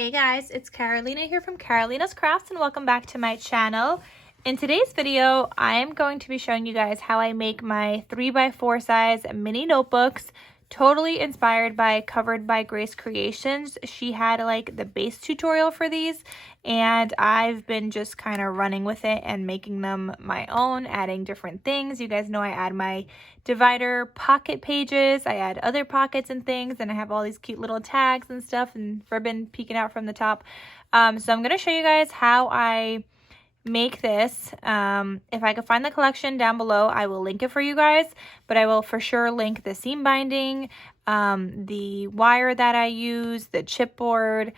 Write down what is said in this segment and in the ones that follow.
Hey guys, it's Carolina here from KarolinasKrafts and welcome back to my channel. In today's video, I'm going to be showing you guys how I make my 3x4 size mini notebooks, totally inspired by Covered by Grace Creations. She had like the base tutorial for these and I've been just kind of running with it and making them my own, adding different things. You guys know I add my divider pocket pages, I add other pockets and things, and I have all these cute little tags and stuff and ribbon peeking out from the top. So I'm going to show you guys how I make this. If I could find the collection down below, I will link it for you guys, but I will for sure link the seam binding, the wire that I use, the chipboard,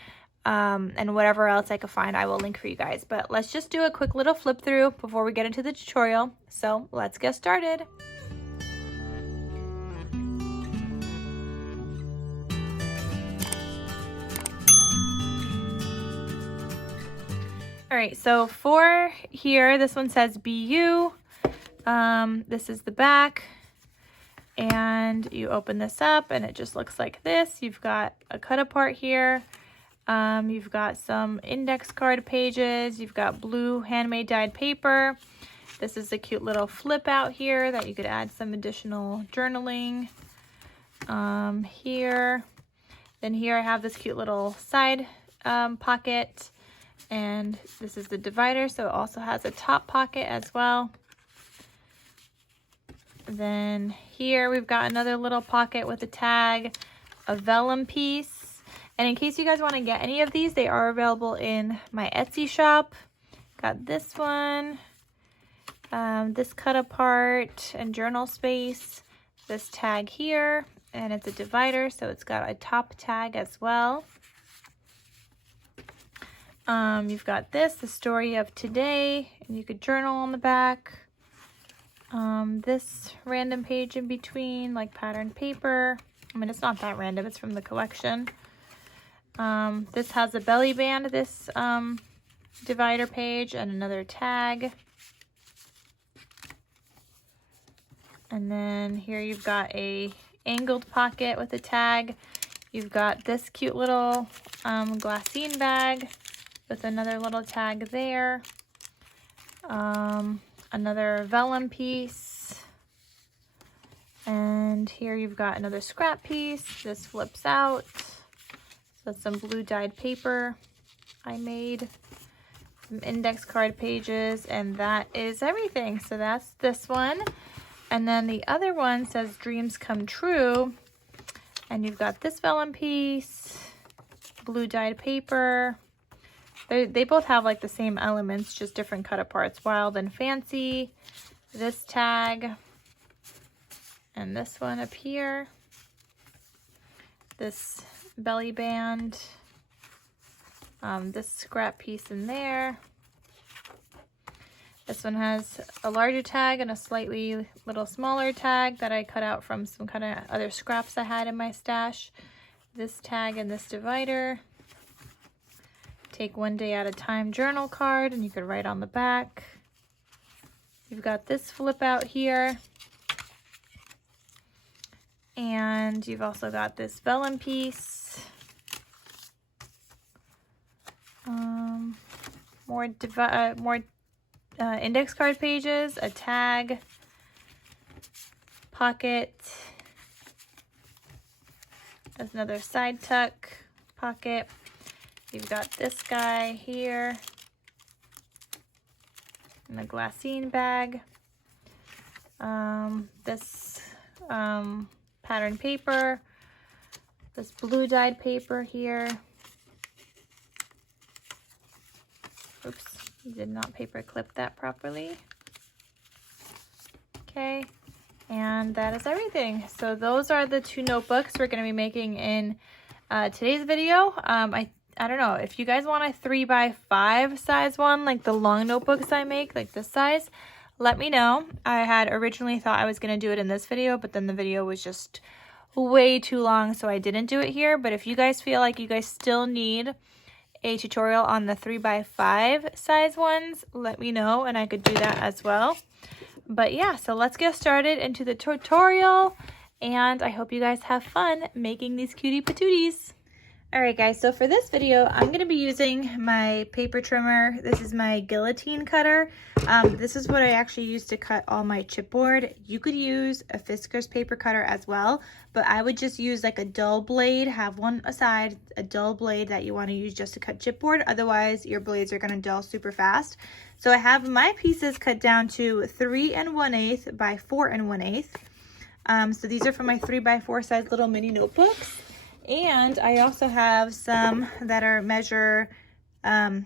and whatever else I could find, I will link for you guys. But let's just do a quick little flip through before we get into the tutorial. So let's get started. All right, so for here, this one says BU. This is the back, and you open this up and it just looks like this. You've got a cut apart here. You've got some index card pages. You've got blue handmade dyed paper. This is a cute little flip out here that you could add some additional journaling. Here. Then here I have this cute little side pocket. And this is the divider, so it also has a top pocket as well. Then here we've got another little pocket with a tag, a vellum piece. And in case you guys want to get any of these, they are available in my Etsy shop. Got this one, this cut apart and journal space, this tag here, and it's a divider, so it's got a top tag as well. You've got this, the story of today, and you could journal on the back. This random page in between, like patterned paper. I mean, it's not that random, it's from the collection. This has a belly band, this divider page, and another tag. And then here you've got a angled pocket with a tag. You've got this cute little glassine bag with another little tag there. Another vellum piece. And here you've got another scrap piece. This flips out. So some blue dyed paper I made. Some index card pages, and that is everything. So that's this one. And then the other one says Dreams Come True. And you've got this vellum piece, blue dyed paper. They both have like the same elements, just different cut aparts. Wild and Fancy, this tag, and this one up here. This belly band, this scrap piece in there. This one has a larger tag and a slightly little smaller tag that I cut out from some kind of other scraps I had in my stash. This tag and this divider. Take One Day at a Time journal card, and you could write on the back. You've got this flip out here. And you've also got this vellum piece. More index card pages, a tag, pocket. There's another side tuck pocket. You've got this guy here, and a glassine bag. This patterned paper, this blue dyed paper here. Oops, did not paper clip that properly. Okay, and that is everything. So those are the two notebooks we're going to be making in today's video. I don't know, if you guys want a 3x5 size one, like the long notebooks I make, like this size, let me know. I had originally thought I was going to do it in this video, but then the video was just way too long, so I didn't do it here. But if you guys feel like you guys still need a tutorial on the 3x5 size ones, let me know and I could do that as well. But yeah, so let's get started into the tutorial, and I hope you guys have fun making these cutie patooties. Alright guys, so for this video, I'm going to be using my paper trimmer. This is my guillotine cutter. This is what I actually use to cut all my chipboard. You could use a Fiskars paper cutter as well, but I would just use like a dull blade, have one aside, a dull blade that you want to use just to cut chipboard. Otherwise, your blades are going to dull super fast. So I have my pieces cut down to 3 1/8 by 4 1/8. So these are for my 3x4 size little mini notebooks. And I also have some that are measure 5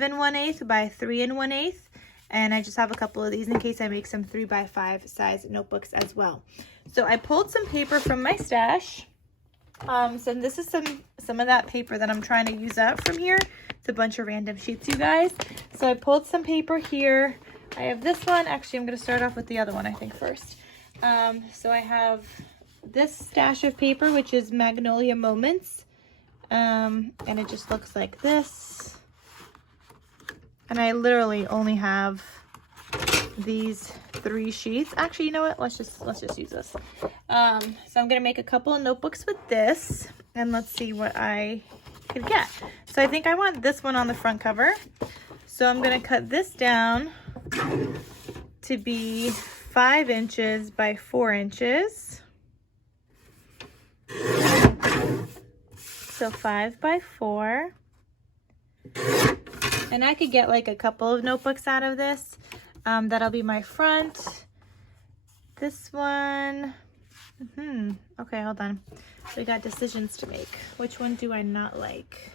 1/8 by 3 1/8. And I just have a couple of these in case I make some 3x5 size notebooks as well. So I pulled some paper from my stash. So this is some of that paper that I'm trying to use up from here. It's a bunch of random sheets, you guys. So I pulled some paper here. I have this one. Actually, I'm going to start off with the other one, I think, first. So I have this stash of paper, which is Magnolia Moments, and it just looks like this. And I literally only have these 3 sheets. Actually, you know what? Let's just use this. So I'm gonna make a couple of notebooks with this, and let's see what I could get. So I think I want this one on the front cover. So I'm gonna cut this down to be 5 inches by 4 inches. So 5 by 4. And I could get like a couple of notebooks out of this. That'll be my front. This one. Okay, hold on. We got decisions to make. Which one do I not like?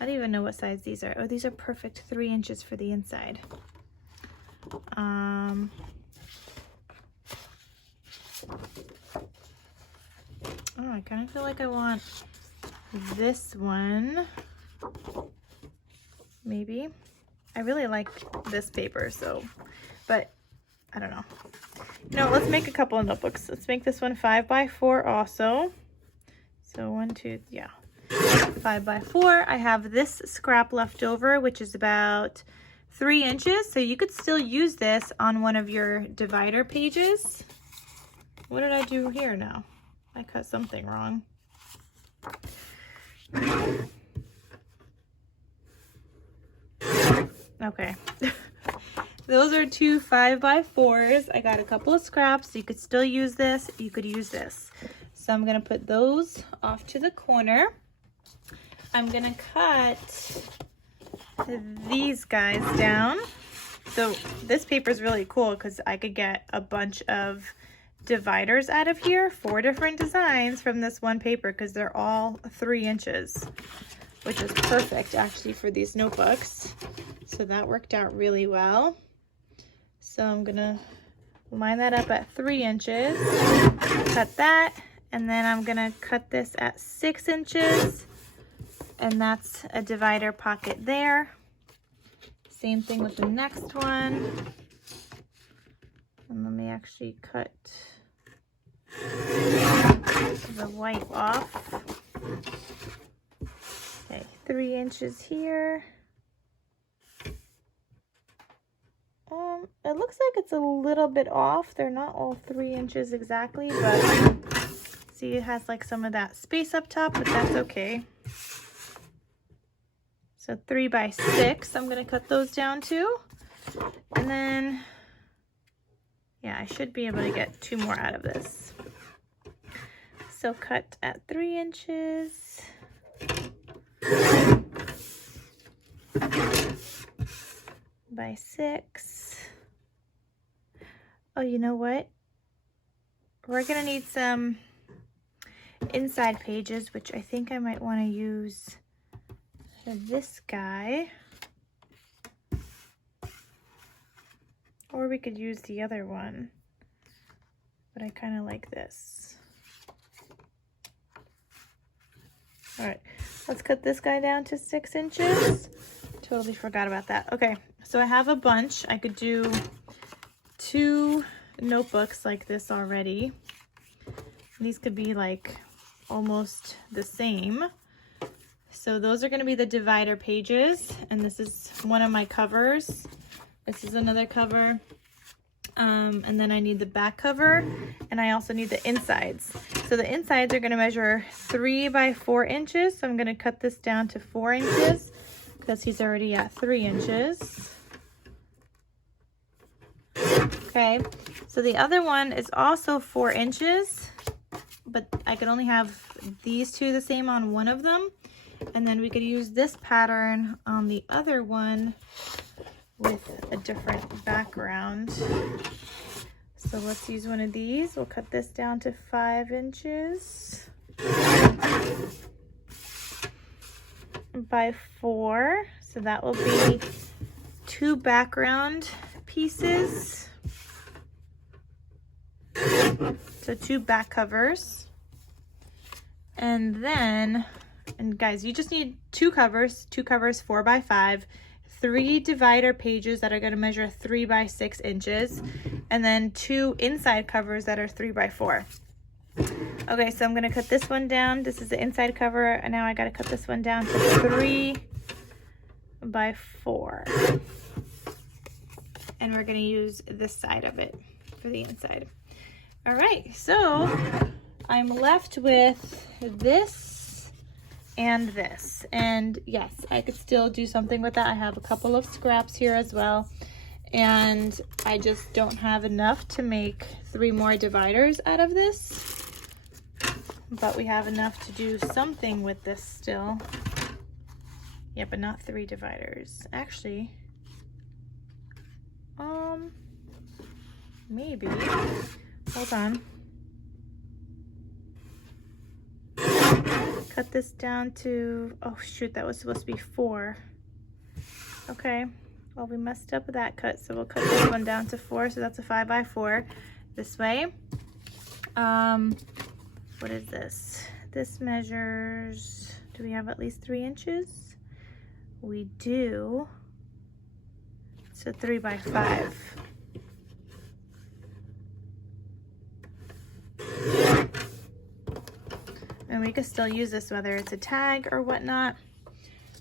I don't even know what size these are. Oh, these are perfect 3 inches for the inside. Oh, I kind of feel like I want this one. Maybe. I really like this paper, so, but I don't know. You know, let's make a couple of notebooks. Let's make this one 5 by 4 also. So 1, 2, yeah. 5 by 4. I have this scrap left over, which is about 3 inches. So you could still use this on one of your divider pages. What did I do here now? I cut something wrong. Okay. Those are 2 5 by 4s. I got a couple of scraps. You could still use this. You could use this. So I'm going to put those off to the corner. I'm going to cut these guys down. So this paper is really cool because I could get a bunch of dividers out of here, 4 different designs from this one paper because they're all 3 inches, which is perfect actually for these notebooks. So that worked out really well. So I'm gonna line that up at 3 inches, cut that, and then I'm gonna cut this at 6 inches, and that's a divider pocket there. Same thing with the next one. And let me actually cut the white off. Okay, 3 inches here. It looks like it's a little bit off. They're not all 3 inches exactly, but see, it has like some of that space up top, but that's okay. So 3 by 6, I'm gonna cut those down too. And then, yeah, I should be able to get 2 more out of this. So cut at 3 inches. By 6. Oh, you know what? We're gonna need some inside pages, which I think I might want to use for this guy. Or we could use the other one, but I kind of like this. All right, let's cut this guy down to 6 inches. Totally forgot about that. Okay, so I have a bunch. I could do 2 notebooks like this already. These could be like almost the same. So those are going to be the divider pages, and this is one of my covers. This is another cover. and then I need the back cover, and I also need the insides. So the insides are gonna measure 3 by 4 inches. So I'm gonna cut this down to 4 inches because he's already at 3 inches. Okay, so the other one is also 4 inches, but I could only have these two the same on one of them. And then we could use this pattern on the other one with a different background. So let's use one of these. We'll cut this down to 5 inches by 4. So that will be 2 background pieces. So 2 back covers. And then, and guys, you just need 2 covers 4 by 5, 3 divider pages that are going to measure 3 by 6 inches, and then 2 inside covers that are 3 by 4. Okay, so I'm going to cut this one down. This is the inside cover, and now I got to cut this one down to 3 by 4. And we're going to use this side of it for the inside. All right, so I'm left with this and this, and yes, I could still do something with that. I have a couple of scraps here as well, and I just don't have enough to make 3 more dividers out of this, but we have enough to do something with this still. Yeah, but not 3 dividers. Actually, maybe, hold on. Cut this down to, oh shoot, that was supposed to be 4. Okay, well, we messed up with that cut, so we'll cut this one down to 4, so that's a 5 by 4 this way. What is this? This measures, do we have at least 3 inches? We do. So 3 by 5. And we could still use this whether it's a tag or whatnot.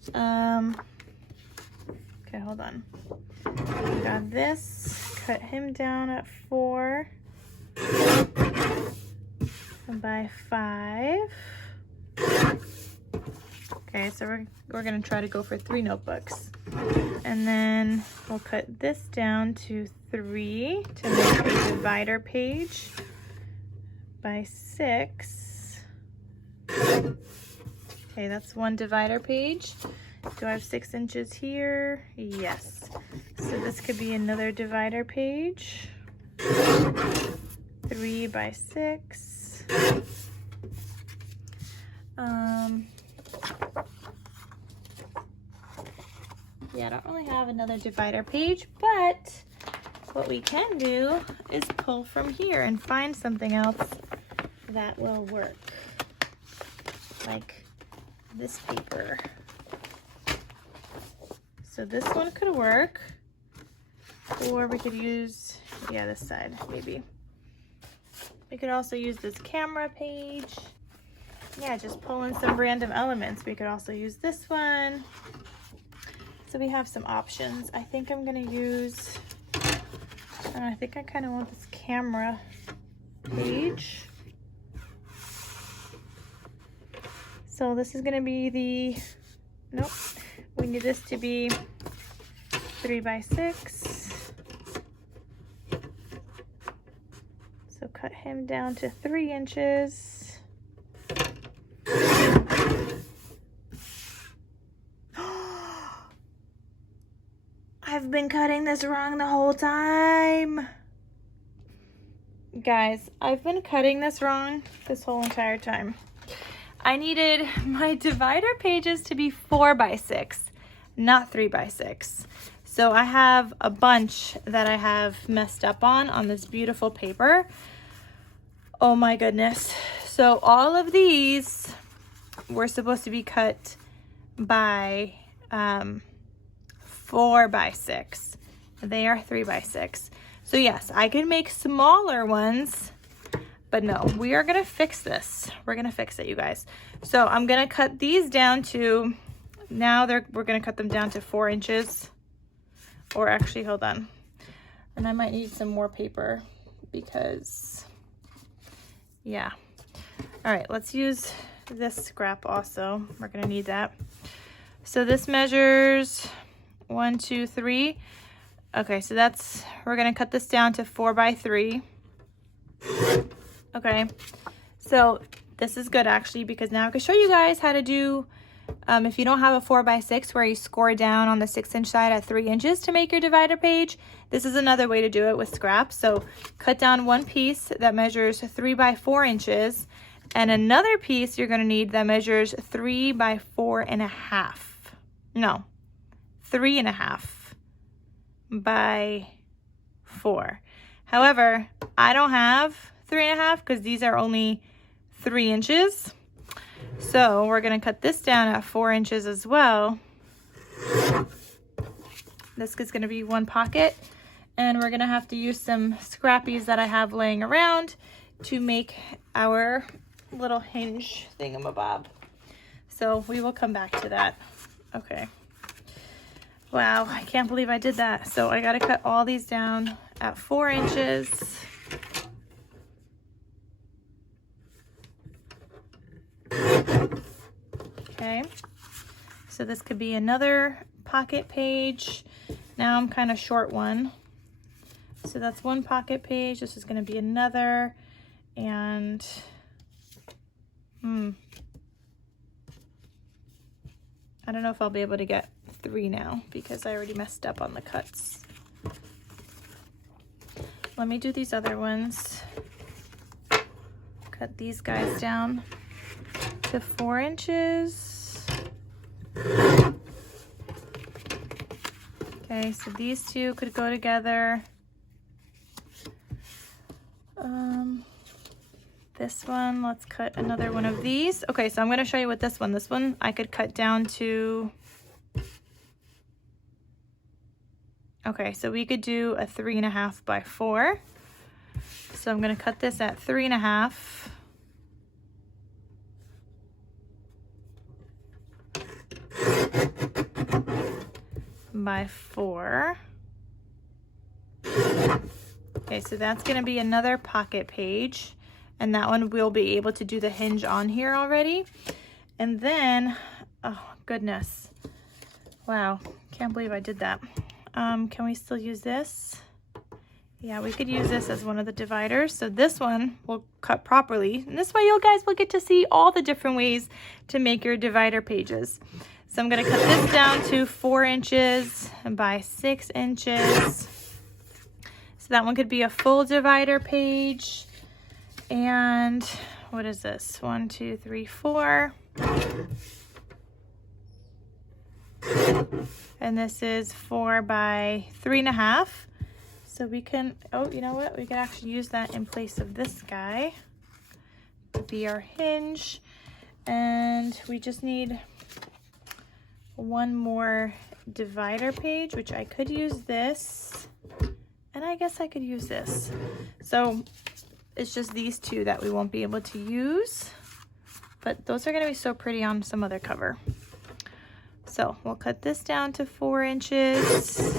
Okay, hold on. We got this. Cut him down at 4 by 5. Okay, so we're gonna try to go for 3 notebooks. And then we'll cut this down to 3 to make a divider page by 6. Okay, that's 1 divider page. Do I have 6 inches here? Yes. So this could be another divider page. 3 by 6. Yeah, I don't really have another divider page, but what we can do is pull from here and find something else that will work. Like this paper. So this one could work, or we could use, yeah, this side maybe. We could also use this camera page. Yeah, just pull in some random elements. We could also use this one. So we have some options. I think I'm gonna use, I think I kind of want this camera page. So this is gonna be the, nope, we need this to be 3 by 6. So cut him down to 3 inches. I've been cutting this wrong the whole time. Guys, I've been cutting this wrong this whole entire time. I needed my divider pages to be 4 by 6, not 3 by 6. So I have a bunch that I have messed up on this beautiful paper. Oh my goodness. So all of these were supposed to be cut by 4 by 6. They are 3 by 6. So yes, I can make smaller ones, but no, we are gonna fix this. We're gonna fix it, you guys. So I'm gonna cut these down to, now we're gonna cut them down to 4 inches. Or actually, hold on. And I might need some more paper because, yeah. All right, let's use this scrap also. We're gonna need that. So this measures 1, 2, 3. Okay, so we're gonna cut this down to 4 by 3. Okay, so this is good actually, because now I can show you guys how to do, if you don't have a 4 by 6 where you score down on the 6-inch side at 3 inches to make your divider page, this is another way to do it with scraps. So cut down one piece that measures 3 by 4 inches, and another piece you're gonna need that measures 3 by 4.5. No, 3.5 by 4. However, I don't have 3.5 because these are only 3 inches. So we're gonna cut this down at 4 inches as well. This is gonna be one pocket, and we're gonna have to use some scrappies that I have laying around to make our little hinge thingamabob. So we will come back to that. Okay. Wow, I can't believe I did that. So I gotta cut all these down at 4 inches. Okay, so this could be another pocket page. Now I'm kind of short one. So that's one pocket page. This is gonna be another, and I don't know if I'll be able to get 3 now because I already messed up on the cuts. Let me do these other ones. Cut these guys down to 4 inches. Okay, so these two could go together. This one, let's cut another one of these. Okay, so I'm gonna show you what this one I could cut down to, okay, so we could do a 3.5 by 4. So I'm gonna cut this at 3.5. by 4. Okay, so that's gonna be another pocket page, and that one we'll be able to do the hinge on here already. And then, oh goodness, wow, can't believe I did that. Can we still use this? Yeah, we could use this as one of the dividers. So this one will cut properly, and this way you guys will get to see all the different ways to make your divider pages. So I'm gonna cut this down to 4 inches by 6 inches. So that one could be a full divider page. And what is this? 1, 2, 3, 4. And this is 4 by 3.5. So we can, oh, you know what? We can actually use that in place of this guy to be our hinge. And we just need one more divider page, which I could use this, and I guess I could use this. So it's just these two that we won't be able to use, but those are going to be so pretty on some other cover. So we'll cut this down to 4 inches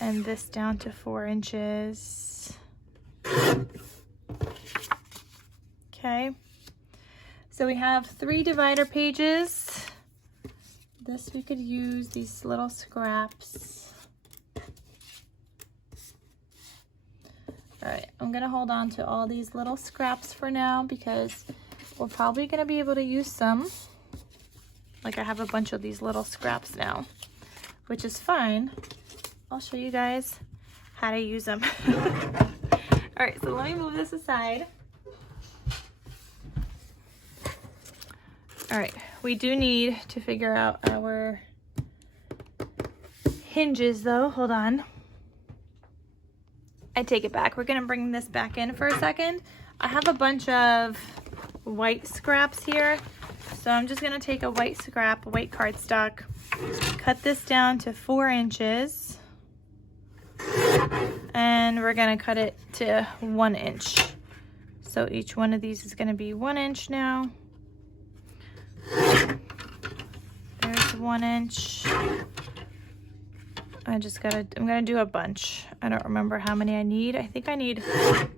and this down to 4 inches. Okay, so we have 3 divider pages. This we could use these little scraps. All right, I'm gonna hold on to all these little scraps for now because we're probably gonna be able to use some. Like, I have a bunch of these little scraps now, which is fine. I'll show you guys how to use them. All right, so let me move this aside. All right, we do need to figure out our hinges though. Hold on. I take it back. We're gonna bring this back in for a second. I have a bunch of white scraps here. So I'm just gonna take a white scrap, white cardstock, cut this down to 4 inches. And we're gonna cut it to 1 inch. So each one of these is gonna be 1 inch now. There's 1 inch. I'm gonna do a bunch. I don't remember how many I need. I think I need 5.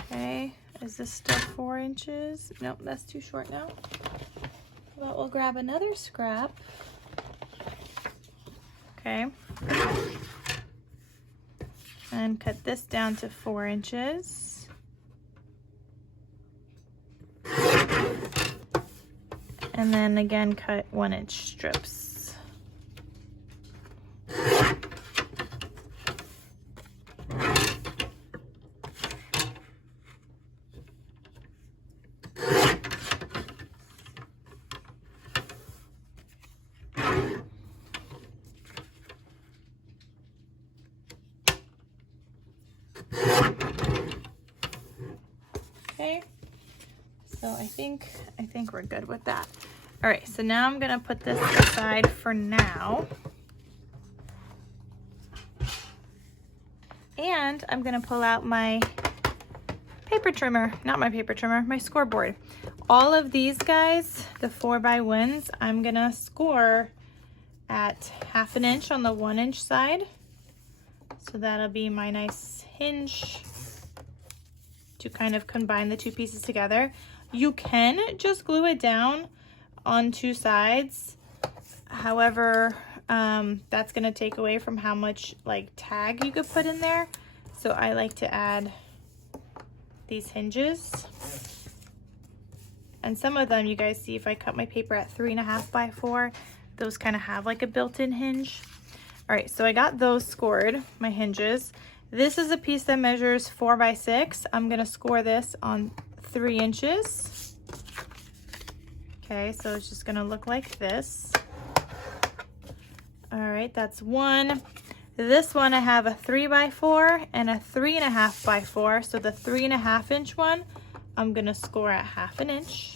Okay, is this still 4 inches? Nope, that's too short now. Well, we'll grab another scrap. Okay. And cut this down to 4 inches. And then again, cut 1-inch strips. Okay, so I think we're good with that. All right, so now I'm gonna put this aside for now. And I'm gonna pull out my paper trimmer, not my paper trimmer, my scoreboard. All of these guys, the 4x1s, I'm gonna score at 1/2 inch on the 1-inch side. So that'll be my nice hinge to kind of combine the 2 pieces together. You can just glue it down on 2 sides. However, that's gonna take away from how much like tag you could put in there. So I like to add these hinges. And some of them, you guys see, if I cut my paper at 3.5 by 4, those kind of have like a built-in hinge. All right, so I got those scored, my hinges. This is a piece that measures 4 by 6. I'm gonna score this on 3 inches. Okay, so it's just gonna look like this. All right, that's one. This one I have a 3 by 4 and a 3.5 by 4. So the 3.5 inch one, I'm gonna score at 1/2 inch.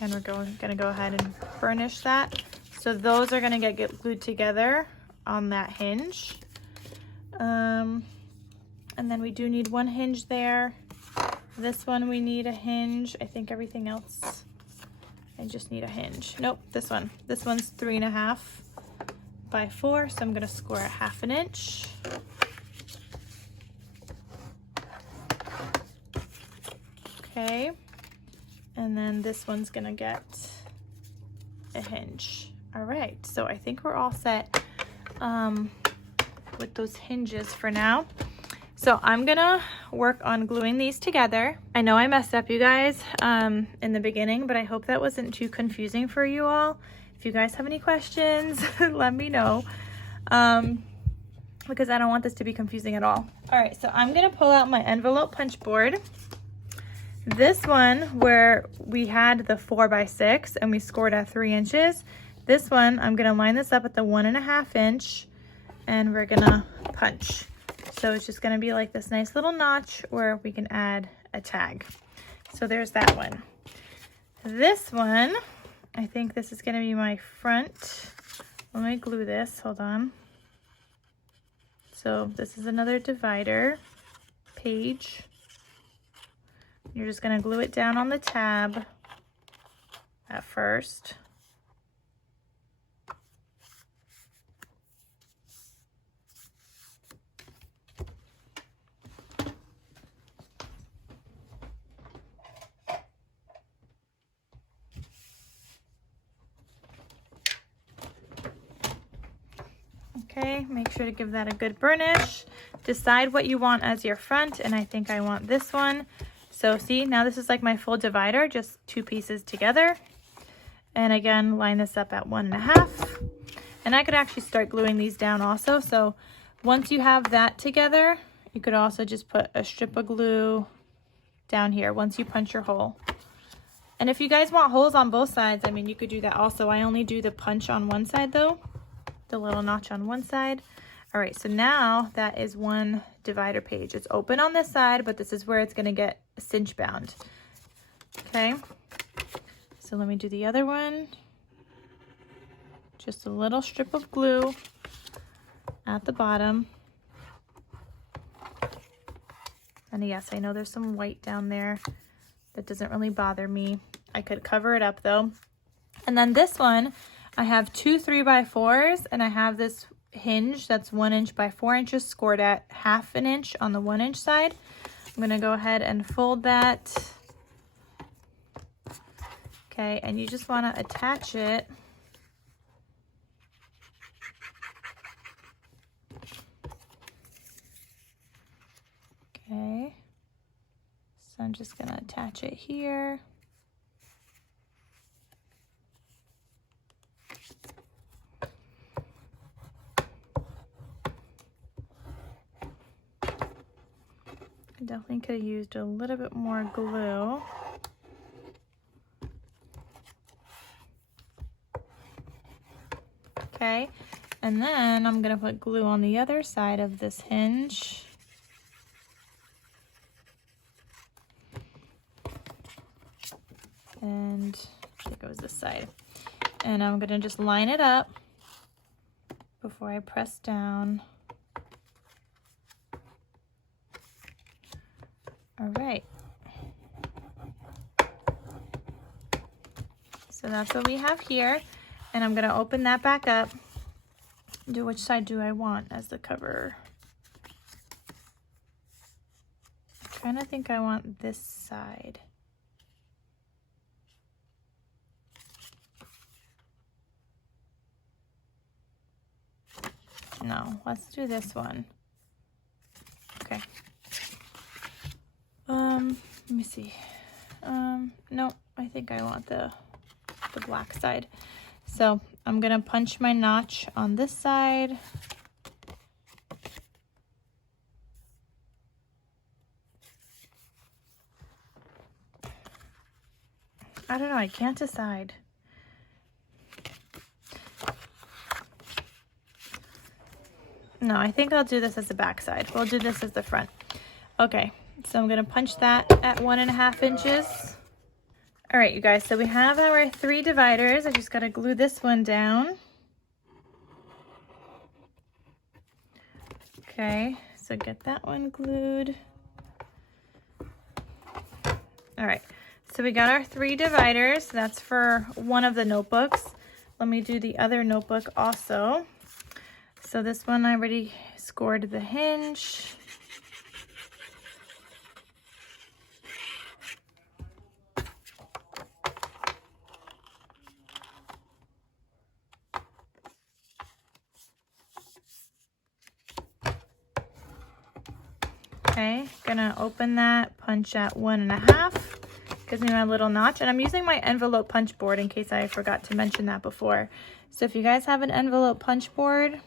And we're gonna go ahead and burnish that. So those are gonna get glued together on that hinge. And then we do need 1 hinge there. This one we need a hinge. I think everything else, I just need a hinge. Nope, this one. This one's 3.5 by 4, so I'm gonna score at 1/2 inch. Okay, and then this one's gonna get a hinge. All right, so I think we're all set with those hinges for now. So I'm gonna work on gluing these together. I know I messed up, you guys, in the beginning, but I hope that wasn't too confusing for you all. If you guys have any questions, let me know, because I don't want this to be confusing at all. All right, so I'm gonna pull out my envelope punch board. This one where we had the 4 by 6 and we scored at 3 inches. This one, I'm gonna line this up at the 1.5 inch and we're gonna punch. So it's just gonna be like this nice little notch where we can add a tag. So there's that one. This one, I think this is gonna be my front. Let me glue this, hold on. So this is another divider page. You're just gonna glue it down on the tab at first. Okay, make sure to give that a good burnish. Decide what you want as your front, and I think I want this one. So see, now this is like my full divider, just 2 pieces together. And again, line this up at 1.5. And I could actually start gluing these down also. So once you have that together, you could also just put a strip of glue down here once you punch your hole. And if you guys want holes on both sides, I mean, you could do that also. I only do the punch on one side though, the little notch on one side. All right, so now that is one divider page. It's open on this side, but this is where it's gonna get cinch bound. Okay, so let me do the other one. Just a little strip of glue at the bottom. And yes, I know there's some white down there. That doesn't really bother me. I could cover it up though. And then this one, I have two 3x4s, and I have this hinge that's 1 inch by 4 inches scored at 1/2 inch on the 1 inch side. I'm gonna go ahead and fold that. Okay, and you just wanna attach it. Okay, so I'm just gonna attach it here. I definitely could have used a little bit more glue. Okay, and then I'm gonna put glue on the other side of this hinge. And I think it was this side. And I'm gonna just line it up before I press down. All right. So that's what we have here. And I'm gonna open that back up. Which side do I want as the cover? I'm trying to think I want this side. No, let's do this one. Okay. Let me see. No, I think I want the black side. So I'm gonna punch my notch on this side. I don't know, I can't decide. No, I think I'll do this as the back side. We'll do this as the front. Okay, so I'm gonna punch that at 1.5 inches. All right, you guys, so we have our 3 dividers. I just gotta glue this one down. Okay, so get that one glued. All right, so we got our 3 dividers. That's for one of the notebooks. Let me do the other notebook also. So this one I already scored the hinge. Okay, gonna open that, punch at 1.5. Gives me my little notch, and I'm using my envelope punch board in case I forgot to mention that before. So if you guys have an envelope punch board,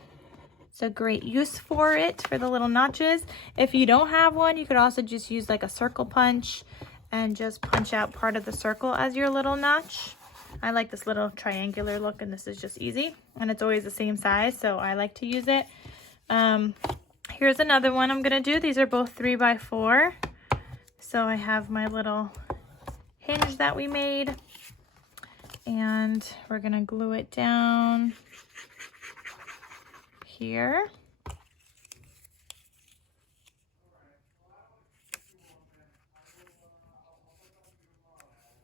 it's a great use for it, for the little notches. If you don't have one, you could also just use like a circle punch and just punch out part of the circle as your little notch. I like this little triangular look, and this is just easy, and it's always the same size, so I like to use it. Here's another one I'm gonna do. These are both 3x4. So I have my little hinge that we made, and we're gonna glue it down here.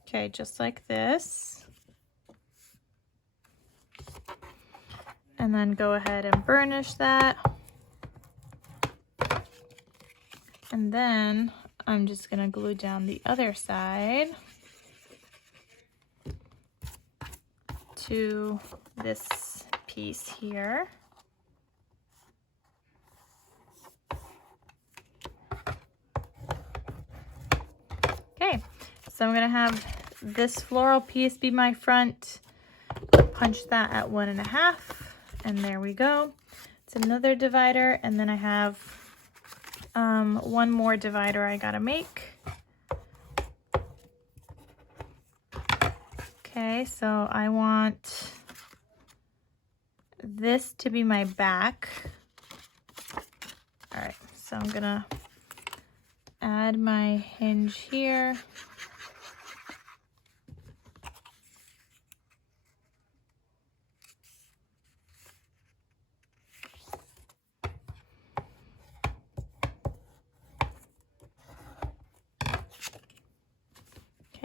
Okay, just like this. And then go ahead and burnish that. And then I'm just gonna glue down the other side to this piece here. Okay, so I'm gonna have this floral piece be my front, punch that at 1.5, and there we go. It's another divider, and then I have one more divider I gotta make. Okay, so I want this to be my back. All right, so I'm gonna add my hinge here.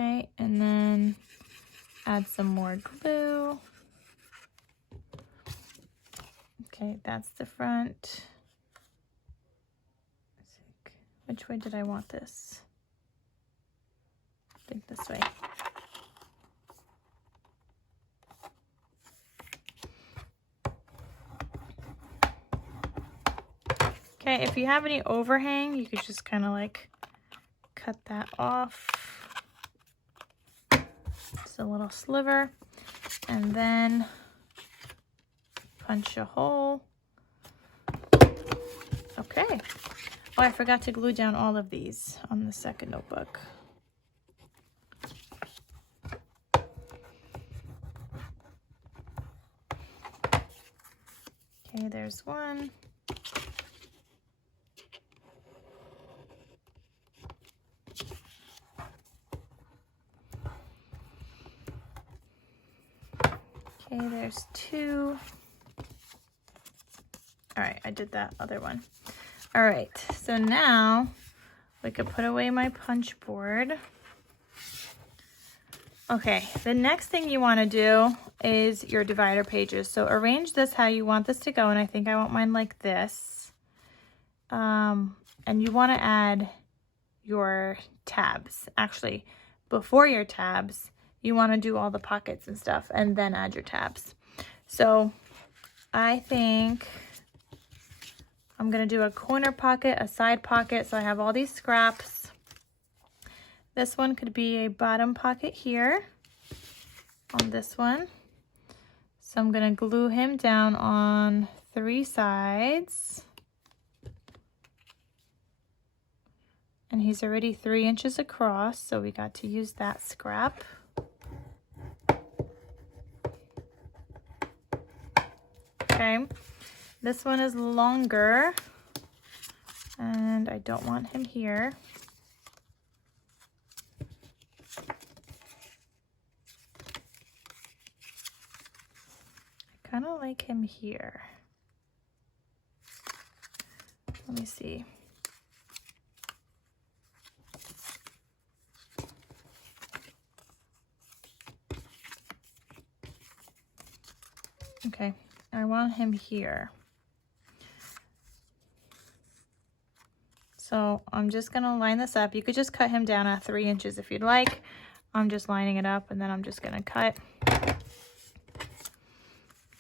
Okay, and then add some more glue. Okay, that's the front. Which way did I want this? I think this way. Okay, if you have any overhang, you could just kind of like cut that off. Just a little sliver. And then punch a hole. Okay. Oh, I forgot to glue down all of these on the second notebook. Okay, there's one. Okay, there's two. All right, I did that other one. All right, so now we could put away my punch board. Okay, the next thing you want to do is your divider pages. So arrange this how you want this to go, and I think I want mine like this. And you want to add your tabs. Actually, before your tabs, you want to do all the pockets and stuff, and then add your tabs. So I think I'm going to do a corner pocket, a side pocket, so I have all these scraps. This one could be a bottom pocket here on this one. So I'm going to glue him down on 3 sides. And he's already 3 inches across, so we got to use that scrap. Okay. This one is longer, and I don't want him here. I kind of like him here. Let me see. Okay, I want him here. So I'm just gonna line this up. You could just cut him down at 3 inches if you'd like. I'm just lining it up, and then I'm just gonna cut.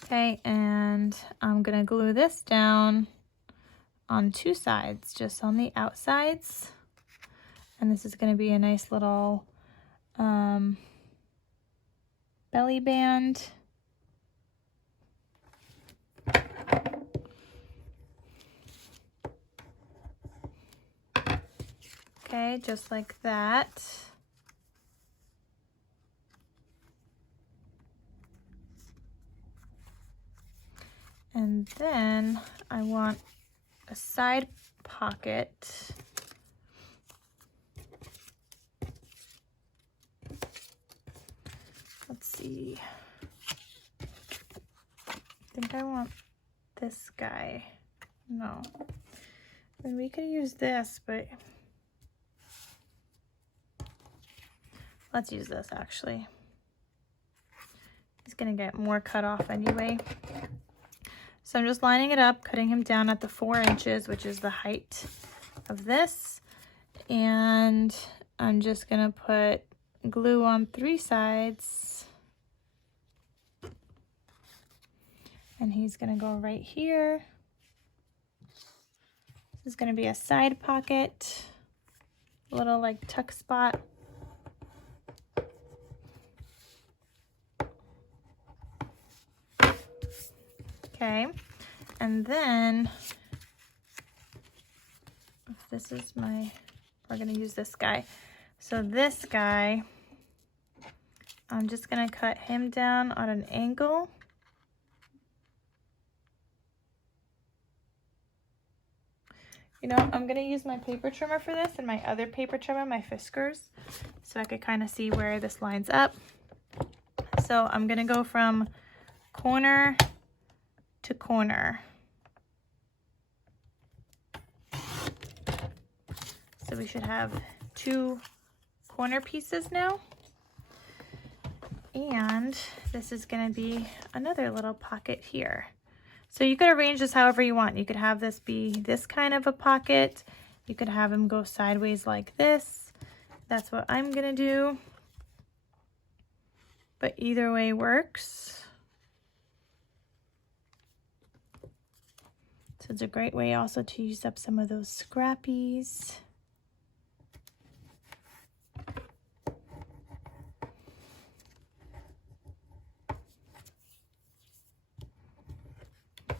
Okay, and I'm gonna glue this down on 2 sides, just on the outsides. And this is gonna be a nice little belly band. Okay, just like that. And then I want a side pocket. Let's see. I think I want this guy. No. I mean, we could use this, but let's use this actually. He's gonna get more cut off anyway. So I'm just lining it up, cutting him down at the 4 inches, which is the height of this. And I'm just gonna put glue on 3 sides. And he's gonna go right here. This is gonna be a side pocket, a little like tuck spot. Okay, and then this is we're gonna use this guy. So this guy, I'm just gonna cut him down on an angle. You know, I'm gonna use my paper trimmer for this and my other paper trimmer, my Fiskars, so I could kind of see where this lines up. So I'm gonna go from corner to corner. So we should have 2 corner pieces now. And this is going to be another little pocket here. So you could arrange this however you want. You could have this be this kind of a pocket. You could have them go sideways like this. That's what I'm going to do. But either way works. So it's a great way also to use up some of those scrappies.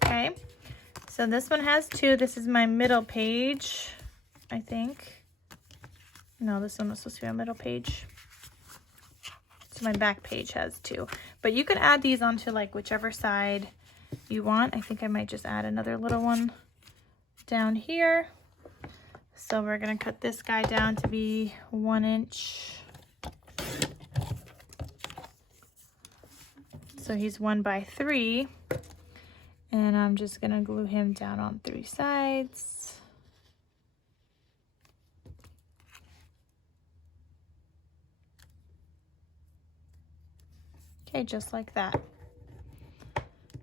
Okay, so this one has two. This is my middle page, I think. No, this one was supposed to be a middle page. So my back page has two. But you can add these onto like whichever side you want. I think I might just add another little one down here. So we're gonna cut this guy down to be 1 inch. So he's 1 by 3. And I'm just gonna glue him down on 3 sides. Okay, just like that.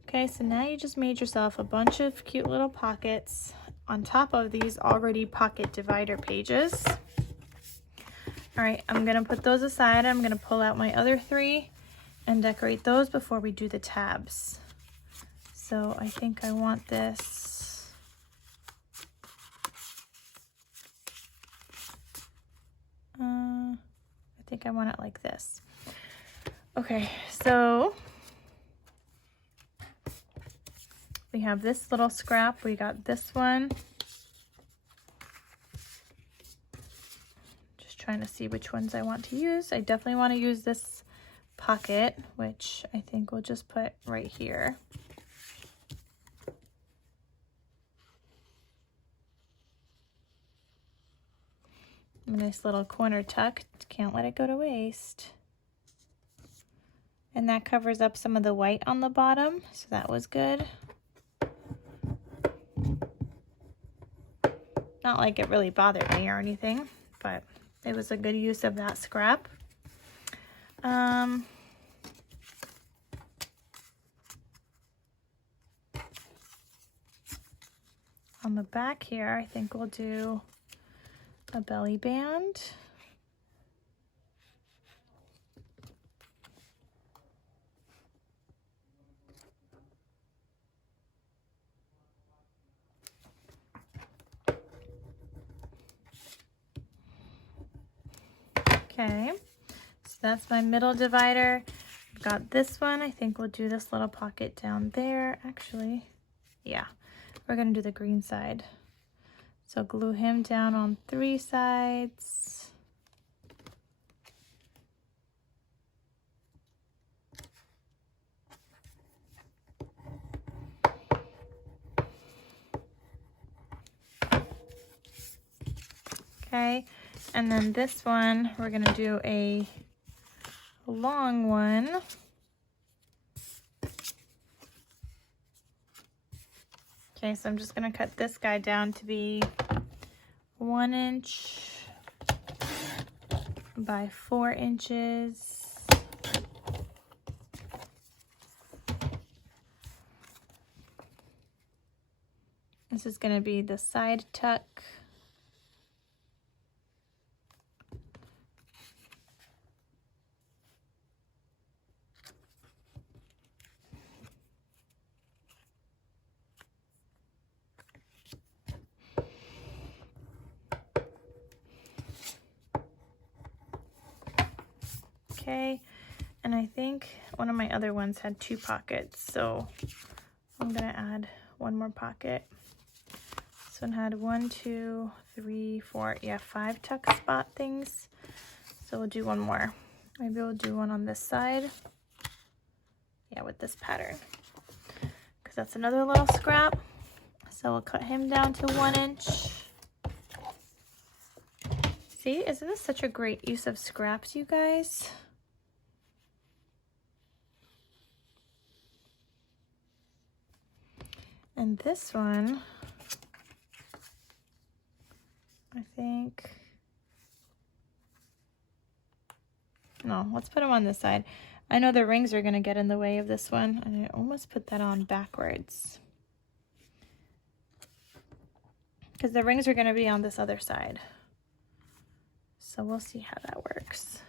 Okay, so now you just made yourself a bunch of cute little pockets on top of these already pocket divider pages. All right, I'm gonna put those aside. I'm gonna pull out my other 3 and decorate those before we do the tabs. So I think I want this. I think I want it like this. Okay, so we have this little scrap. We got this one. Just trying to see which ones I want to use. I definitely want to use this pocket, which I think we'll just put right here. A nice little corner tuck. Can't let it go to waste. And that covers up some of the white on the bottom, so that was good. Not like it really bothered me or anything, but it was a good use of that scrap. On the back here, I think we'll do a belly band. Okay, so that's my middle divider. I've got this one. I think we'll do this little pocket down there. Actually, yeah, we're gonna do the green side. So glue him down on 3 sides. Okay, and then this one, we're gonna do a long one. Okay, so I'm just gonna cut this guy down to be 1 inch by 4 inches. This is gonna be the side tuck. Okay, and I think one of my other ones had 2 pockets, so I'm gonna add one more pocket. This one had 1, 2, 3, 4, yeah, 5 tuck spot things. So we'll do one more. Maybe we'll do one on this side. Yeah, with this pattern, because that's another little scrap. So we'll cut him down to 1 inch. See, isn't this such a great use of scraps, you guys? And this one, I think, No, let's put them on this side. I know the rings are going to get in the way of this one, and I almost put that on backwards, because the rings are going to be on this other side. So we'll see how that works.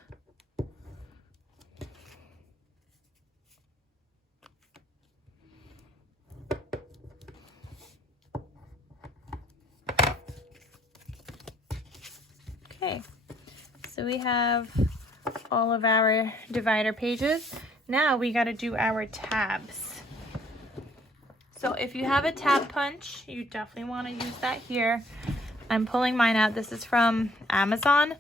Okay, so we have all of our divider pages. Now we got to do our tabs. So if you have a tab punch, you definitely want to use that here. I'm pulling mine out. This is from Amazon.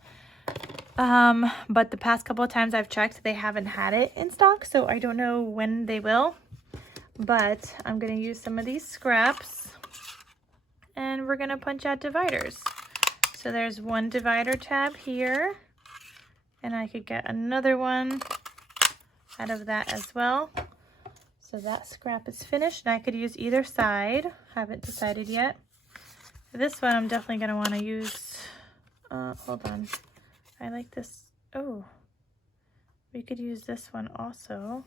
But the past couple of times I've checked, they haven't had it in stock, so I don't know when they will. But I'm going to use some of these scraps, and we're going to punch out dividers. So there's one divider tab here, and I could get another one out of that as well. So that scrap is finished, and I could use either side. Haven't decided yet. For this one, I'm definitely going to want to use, hold on. I like this. Oh, we could use this one also.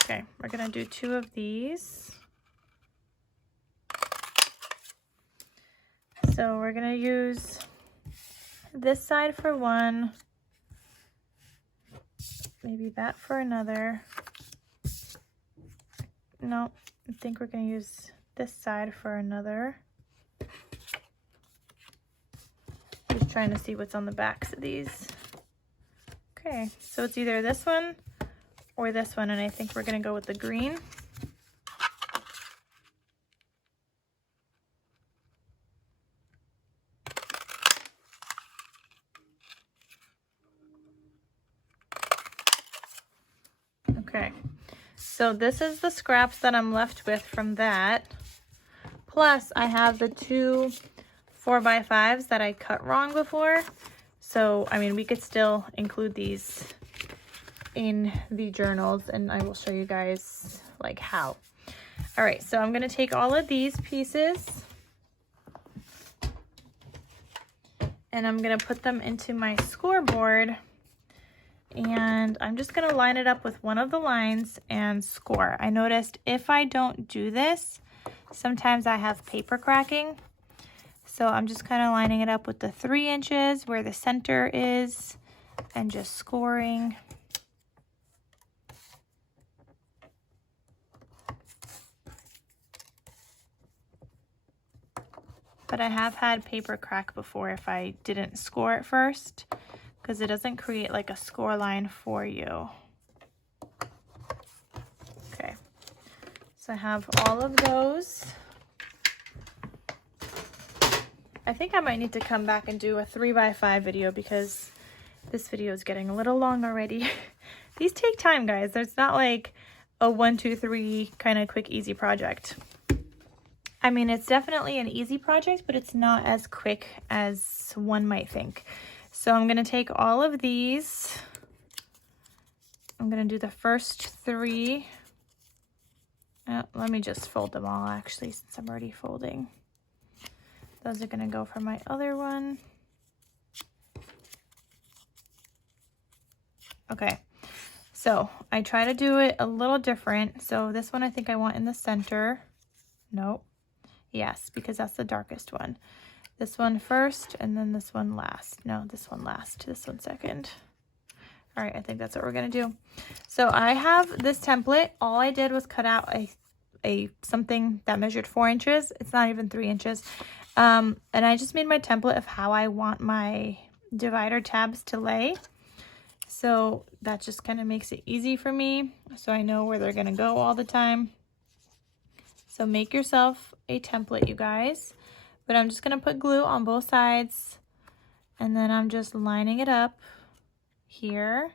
Okay, we're gonna do 2 of these. So we're gonna use this side for one, maybe that for another. No, I think we're gonna use this side for another. Just trying to see what's on the backs of these. Okay, so it's either this one or this one, and I think we're gonna go with the green. Okay, so this is the scraps that I'm left with from that. Plus I have the 2 4x5s that I cut wrong before. So, I mean, we could still include these in the journals, and I will show you guys like how. All right, so I'm gonna take all of these pieces and I'm gonna put them into my scoreboard, and I'm just gonna line it up with one of the lines and score. I noticed if I don't do this, sometimes I have paper cracking. So I'm just kind of lining it up with the 3 inches where the center is and just scoring. But I have had paper crack before if I didn't score it first, because it doesn't create like a score line for you. Okay, so I have all of those. I think I might need to come back and do a 3x5 video, because this video is getting a little long already. These take time, guys. There's not like a 1, 2, 3 kind of quick, easy project. I mean, it's definitely an easy project, but it's not as quick as one might think. So I'm going to take all of these. I'm going to do the first 3. Let me just fold them all, actually, since I'm already folding. Those are going to go for my other one. Okay, so I try to do it a little different. So this one I think I want in the center. Nope. Yes, because that's the darkest one. This one first, and then this one last. No, this one last. This one second. All right, I think that's what we're going to do. So I have this template. All I did was cut out a something that measured 4 inches. It's not even 3 inches. And I just made my template of how I want my divider tabs to lay. So that just kind of makes it easy for me, so I know where they're going to go all the time. So make yourself a template, you guys. But I'm just going to put glue on both sides, and then I'm just lining it up here.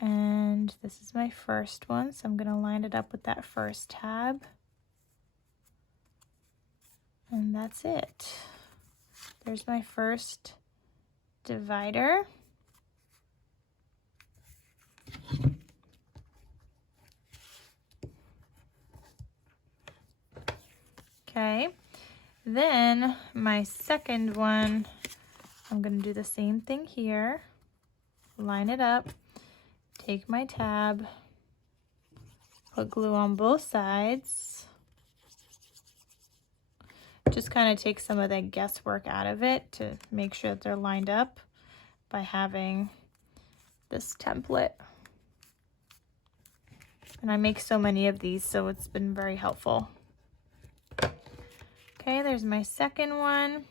And this is my first one, so I'm going to line it up with that first tab. And that's it. There's my first divider. Okay, Then my second one, I'm going to do the same thing here. Line it up, take my tab, put glue on both sides. Just kind of take some of the guesswork out of it to make sure that they're lined up by having this template. And I make so many of these, so it's been very helpful. Okay, there's my second one.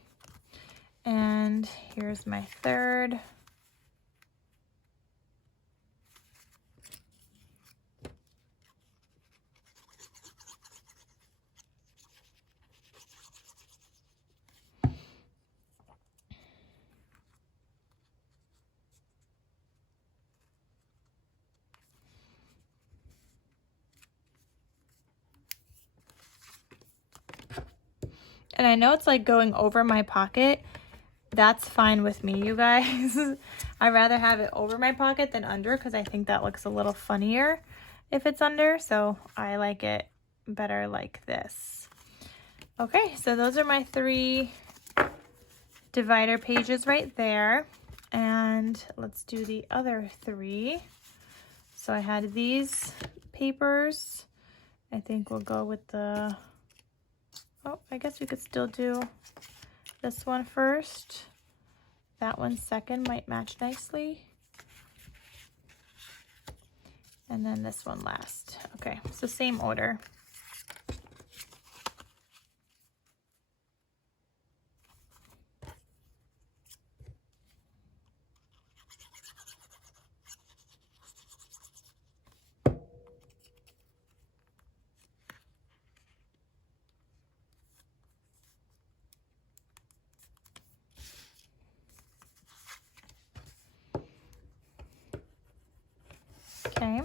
And here's my third. And I know it's like going over my pocket. That's fine with me, you guys. I'd rather have it over my pocket than under because I think that looks a little funnier if it's under. So I like it better like this. Okay, so those are my 3 divider pages right there. And let's do the other 3. So I had these papers. I think we'll go with the... Oh, I guess we could still do this one first. That one second might match nicely. And then this one last. Okay, so same order. Okay,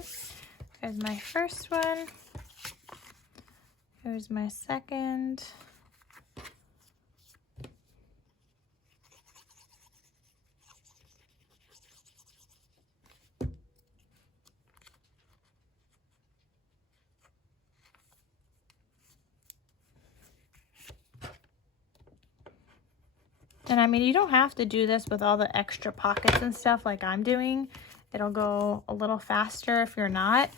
here's my first one. Here's my second. And I mean, you don't have to do this with all the extra pockets and stuff like I'm doing. It'll go a little faster if you're not.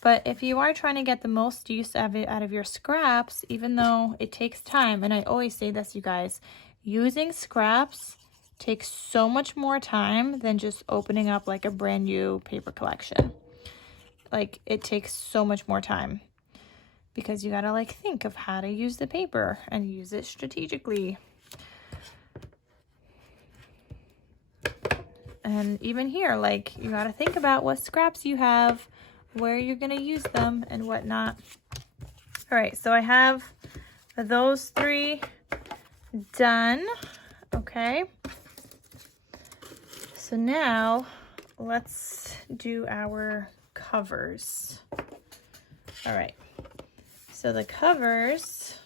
But if you are trying to get the most use of it out of your scraps, even though it takes time, and I always say this, you guys, using scraps takes so much more time than just opening up like a brand new paper collection. Like, it takes so much more time because you gotta like think of how to use the paper and use it strategically. And even here, like, you got to think about what scraps you have, where you're going to use them, and whatnot. All right, so I have those 3 done. Okay. So now let's do our covers. All right. So the covers,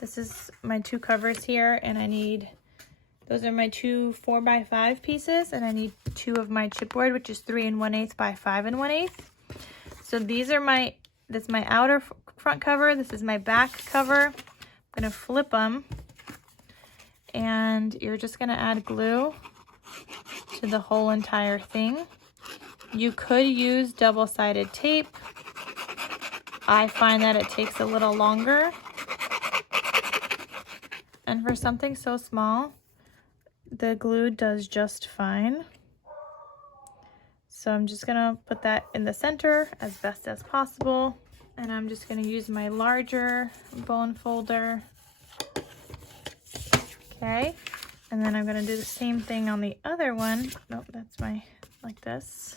this is my 2 covers here, and I need... Those are my 2 4x5 pieces, and I need 2 of my chipboard, which is 3 1/8 by 5 1/8. So these are this is my outer front cover. This is my back cover. I'm gonna flip them, and you're just gonna add glue to the whole entire thing. You could use double-sided tape. I find that it takes a little longer, and for something so small, the glue does just fine. So I'm just gonna put that in the center as best as possible. And I'm just gonna use my larger bone folder. Okay, and then I'm gonna do the same thing on the other one. Nope, that's my, like this.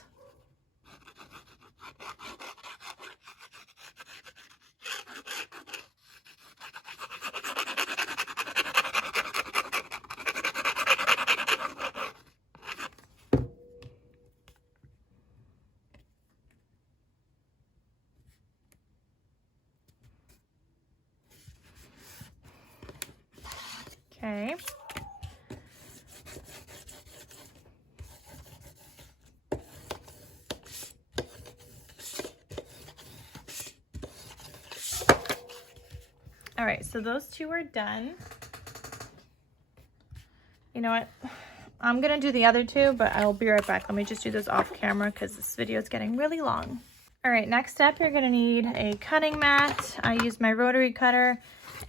Okay. All right, so those two are done. You know what? I'm gonna do the other two, but I'll be right back. Let me just do this off camera because this video is getting really long. All right, next up, you're gonna need a cutting mat. I use my rotary cutter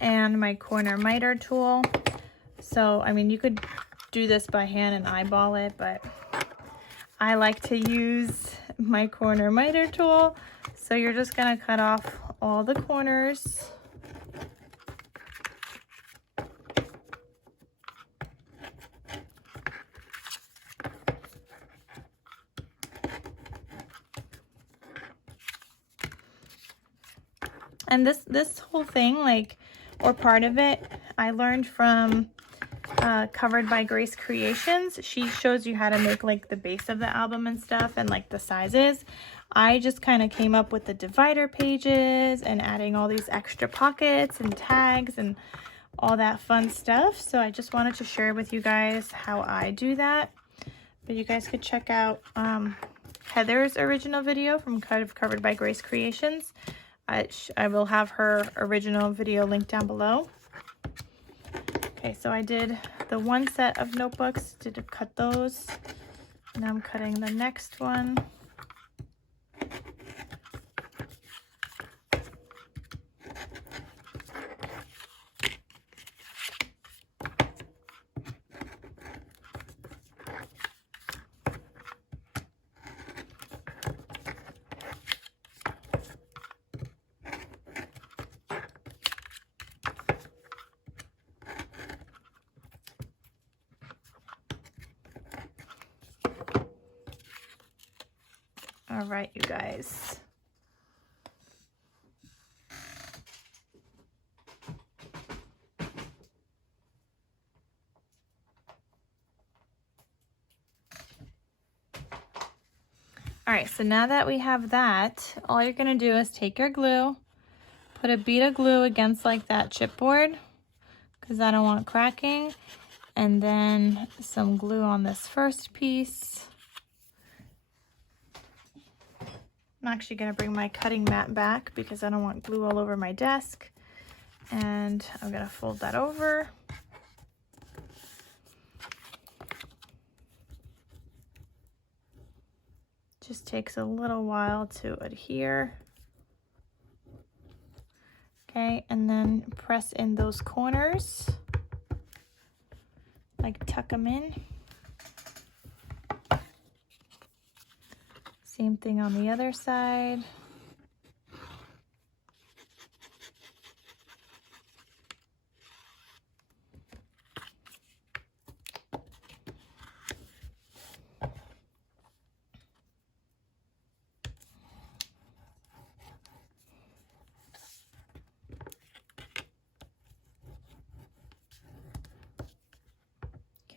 and my corner miter tool. So, I mean, you could do this by hand and eyeball it, but I like to use my corner miter tool. So you're just gonna cut off all the corners. And this whole thing, like, or part of it, I learned from Covered by Grace Creations. She shows you how to make like the base of the album and stuff and like the sizes. I just kind of came up with the divider pages and adding all these extra pockets and tags and all that fun stuff. So I just wanted to share with you guys how I do that. But you guys could check out Heather's original video from Covered by Grace Creations. I will have her original video linked down below. Okay, so I did the one set of notebooks, did cut those. Now I'm cutting the next one. All right, you guys. All right, so now that we have that, all you're gonna do is take your glue, put a bead of glue against like that chipboard, because I don't want cracking, and then some glue on this first piece. I'm actually gonna bring my cutting mat back because I don't want glue all over my desk. And I'm gonna fold that over. Just takes a little while to adhere. Okay, and then press in those corners, like tuck them in. Same thing on the other side.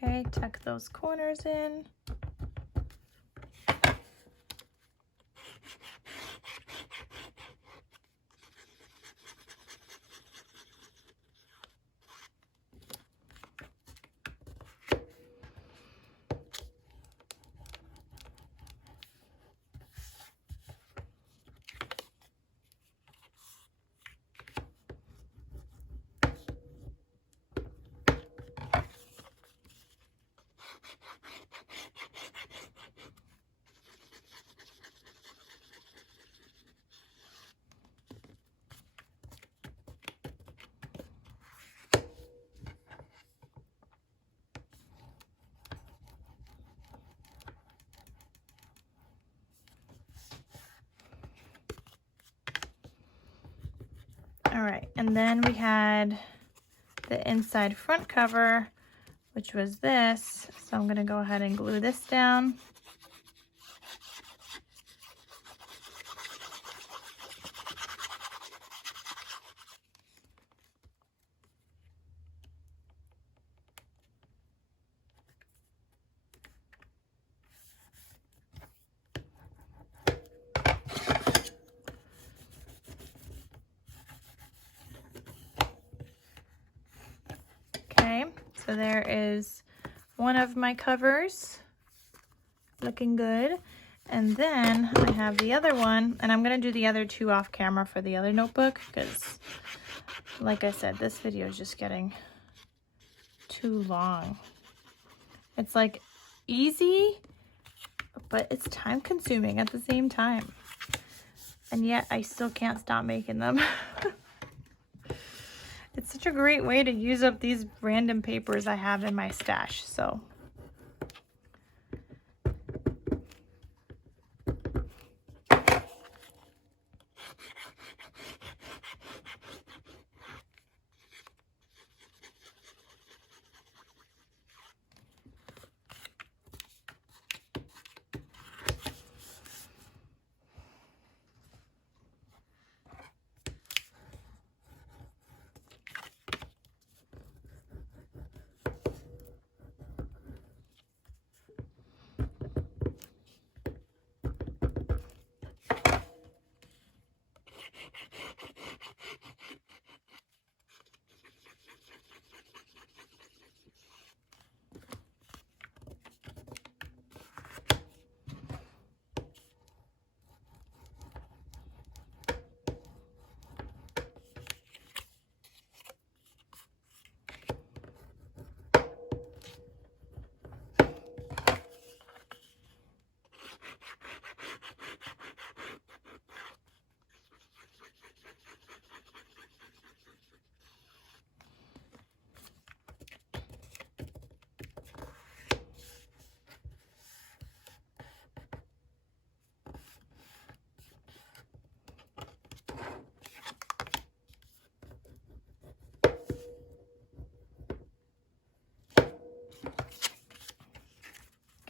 Okay, tuck those corners in. All right, and then we had the inside front cover, which was this. So I'm gonna go ahead and glue this down. Okay, so there is one of my covers, looking good. And then I have the other one, and I'm going to do the other two off camera for the other notebook because, like I said, this video is just getting too long. It's like easy, but it's time consuming at the same time. And yet I still can't stop making them. It's such a great way to use up these random papers I have in my stash, so.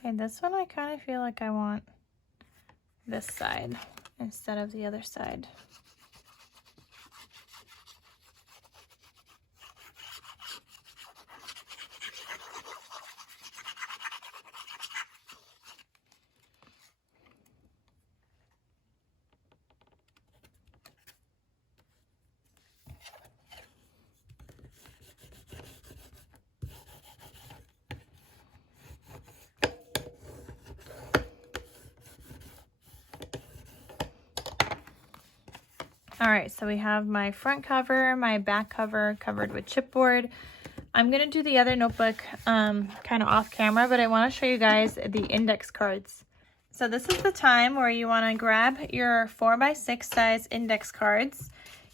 Okay, this one I kind of feel like I want this side instead of the other side. All right, so we have my front cover, my back cover covered with chipboard. I'm gonna do the other notebook kind of off camera, but I wanna show you guys the index cards. So this is the time where you wanna grab your 4x6 size index cards.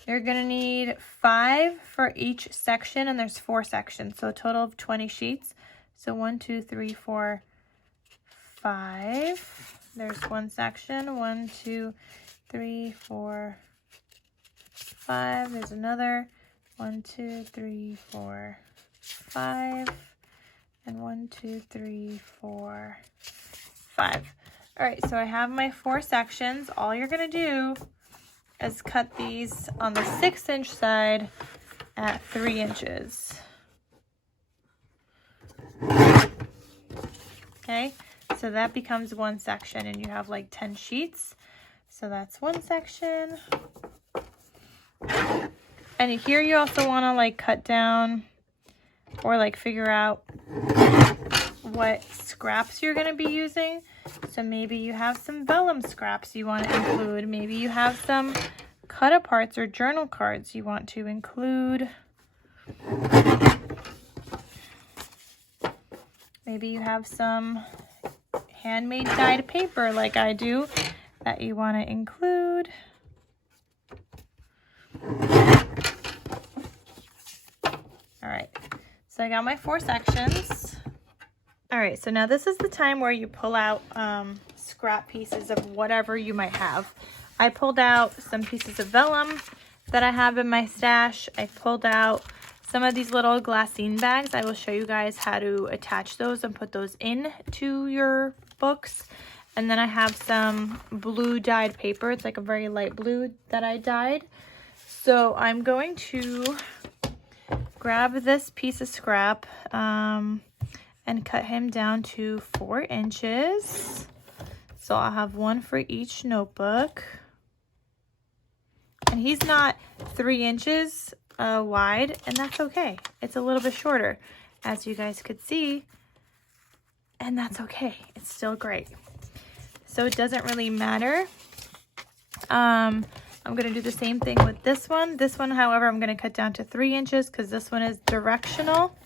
You're gonna need 5 for each section, and there's 4 sections, so a total of 20 sheets. So 1, 2, 3, 4, 5. There's one section, 1, 2, 3, 4, 5. There's another 1, 2, 3, 4, 5, and 1, 2, 3, 4, 5. All right, so I have my 4 sections. All you're gonna do is cut these on the 6-inch side at 3 inches. Okay, so that becomes one section, and you have like 10 sheets. So that's one section. And here you also want to like cut down or like figure out what scraps you're going to be using. So maybe you have some vellum scraps you want to include. Maybe you have some cut aparts or journal cards you want to include. Maybe you have some handmade dyed paper like I do that you want to include. All right, so I got my 4 sections. All right, so now this is the time where you pull out scrap pieces of whatever you might have. I pulled out some pieces of vellum that I have in my stash. I pulled out some of these little glassine bags. I will show you guys how to attach those and put those into your books. And then I have some blue dyed paper. It's like a very light blue that I dyed. So I'm going to grab this piece of scrap and cut him down to 4 inches. So I'll have one for each notebook. And he's not 3 inches wide, and that's okay. It's a little bit shorter, as you guys could see, and that's okay. It's still great. so it doesn't really matter. I'm going to do the same thing with this one. This one, however, I'm going to cut down to 3 inches because this one is directional.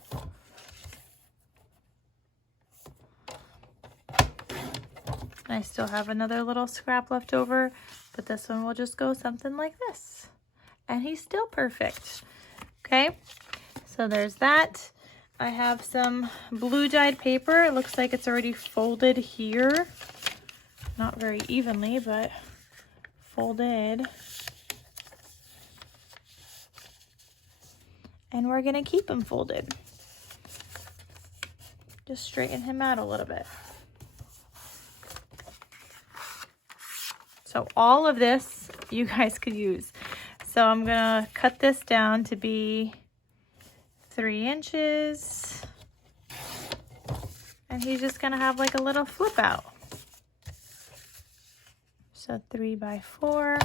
I still have another little scrap left over, but this one will just go something like this. And he's still perfect. Okay, so there's that. I have some blue dyed paper. It looks like it's already folded here. Not very evenly, but folded. And we're gonna keep him folded. Just straighten him out a little bit. So all of this you guys could use. So I'm gonna cut this down to be 3 inches. And he's just gonna have like a little flip out. So 3 by 4.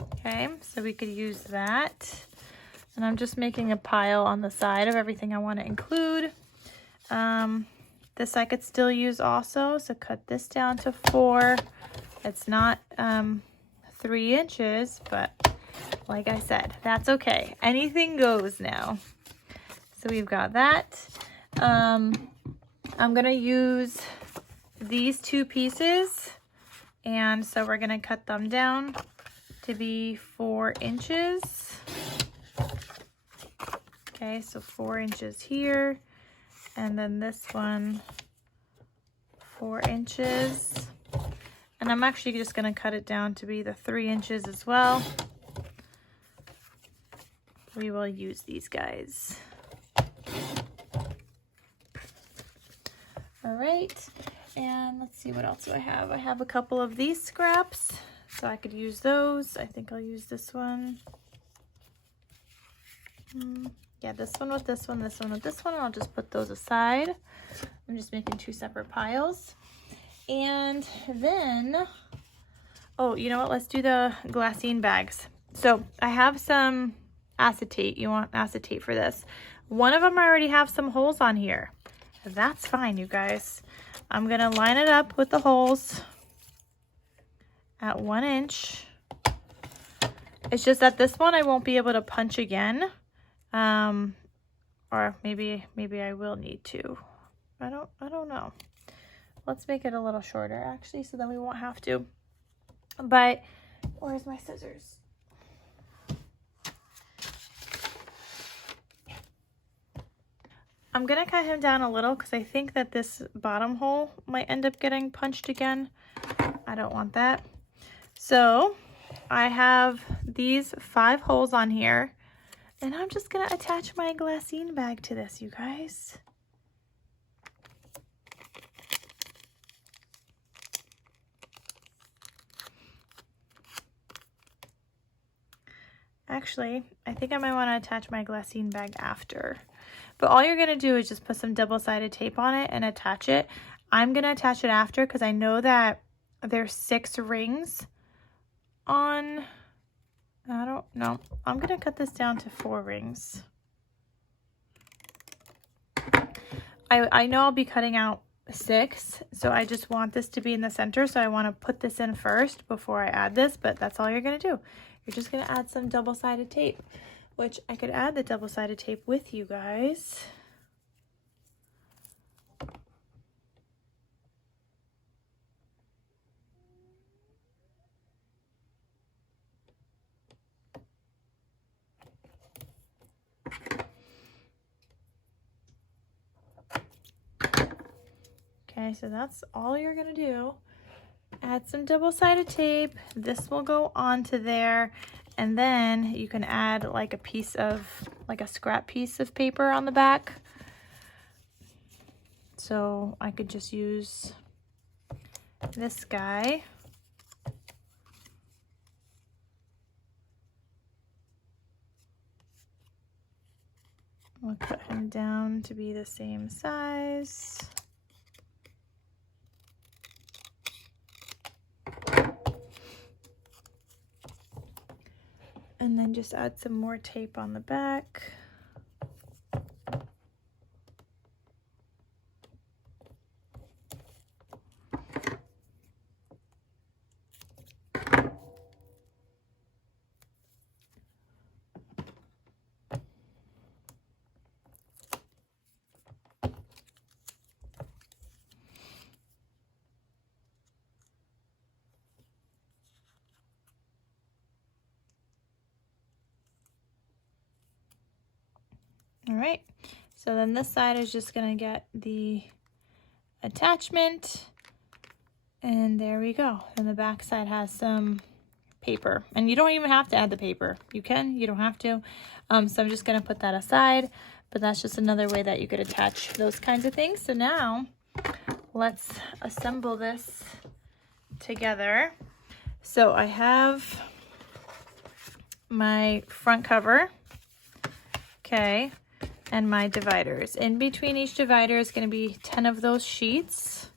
Okay, so we could use that. And I'm just making a pile on the side of everything I want to include. This I could still use also, so cut this down to 4. It's not 3 inches, but like I said, that's okay. Anything goes now. So we've got that. I'm gonna use these 2 pieces, and so we're gonna cut them down to be 4 inches. Okay, so 4 inches here, and then this one 4 inches. And I'm actually just gonna cut it down to be the 3 inches as well. We will use these guys. All right, and let's see, what else do I have? I have a couple of these scraps, so I could use those. I think I'll use this one. Yeah, this one with this one, this one with this one. I'll just put those aside. I'm just making 2 separate piles. And then, oh, you know what? Let's do the glassine bags. So I have some acetate. You want acetate for this. One of them I already have some holes on here. That's fine, you guys. I'm gonna line it up with the holes at 1 inch. It's just that this one I won't be able to punch again. Or maybe I will need to. I don't know. Let's make it a little shorter actually, so then we won't have to. But where's my scissors? I'm gonna cut him down a little because I think that this bottom hole might end up getting punched again. I don't want that. So I have these 5 holes on here, and I'm just gonna attach my glassine bag to this, you guys. Actually, I think I might want to attach my glassine bag after. But all you're going to do is just put some double-sided tape on it and attach it. I'm going to attach it after because I know that there's 6 rings on... I don't know. I'm going to cut this down to 4 rings. I know I'll be cutting out 6, so I just want this to be in the center, so I want to put this in first before I add this, but that's all you're going to do. You're just going to add some double-sided tape, which I could add the double-sided tape with you guys. Okay, so that's all you're going to do. Add some double-sided tape. This will go onto there, and then you can add like a piece of, like a scrap piece of paper on the back. So I could just use this guy. We'll cut him down to be the same size. And then just add some more tape on the back. right, so then this side is just gonna get the attachment, and there we go. And the back side has some paper, and you don't even have to add the paper. You can, you don't have to. So I'm just gonna put that aside, but that's just another way that you could attach those kinds of things. So now let's assemble this together. So I have my front cover, okay, and my dividers. In between each divider is going to be 10 of those sheets.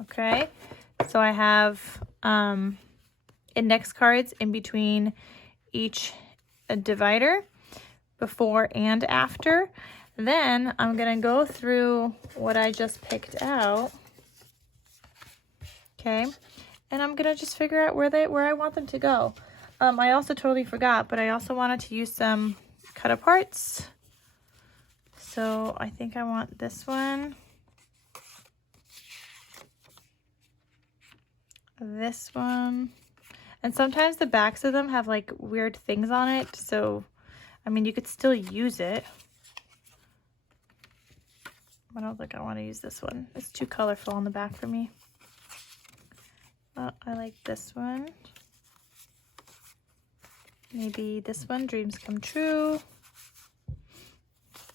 Okay, so I have index cards in between each divider, before and after. Then I'm gonna go through what I just picked out, okay, and I'm gonna just figure out where I want them to go. I also totally forgot, but I also wanted to use some cut aparts. So I think I want this one, this one, and sometimes the backs of them have like weird things on it, so I mean you could still use it. I don't think I want to use this one. It's too colorful on the back for me. Oh, I like this one. Maybe this one, Dreams Come True.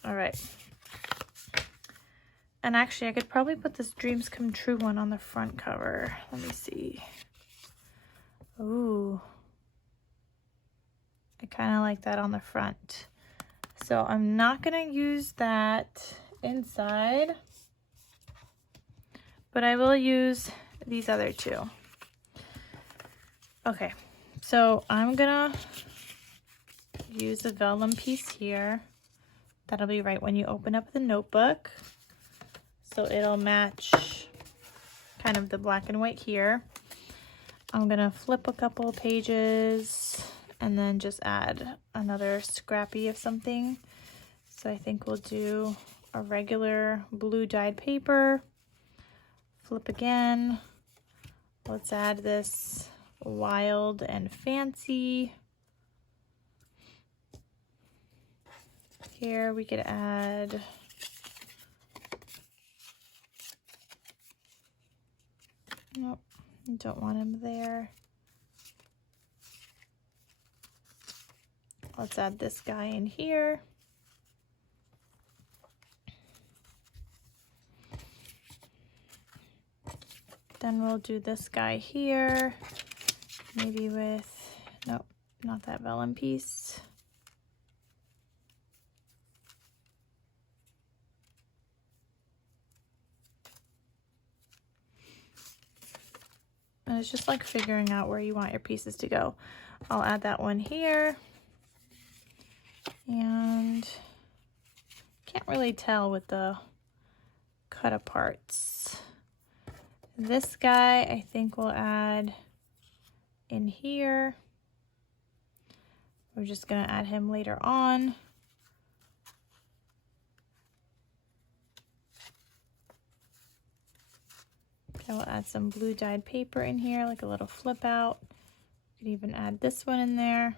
All right. And actually, I could probably put this Dreams Come True one on the front cover. Let me see. Ooh. I kind of like that on the front. So I'm not going to use that inside, but I will use these other two. Okay, so I'm gonna use a vellum piece here. That'll be right when you open up the notebook, so it'll match kind of the black and white here. I'm gonna flip a couple pages and then just add another scrappy of something. So I think we'll do a regular blue dyed paper, flip again. Let's add this Wild and Fancy. Here we could add nope, don't want him there. Let's add this guy in here. Then we'll do this guy here, maybe with, nope, not that vellum piece. And it's just like figuring out where you want your pieces to go. I'll add that one here. And can't really tell with the cut aparts. This guy, I think we'll add in here. We're just gonna add him later on. Okay, we'll add some blue dyed paper in here, like a little flip out. You could even add this one in there.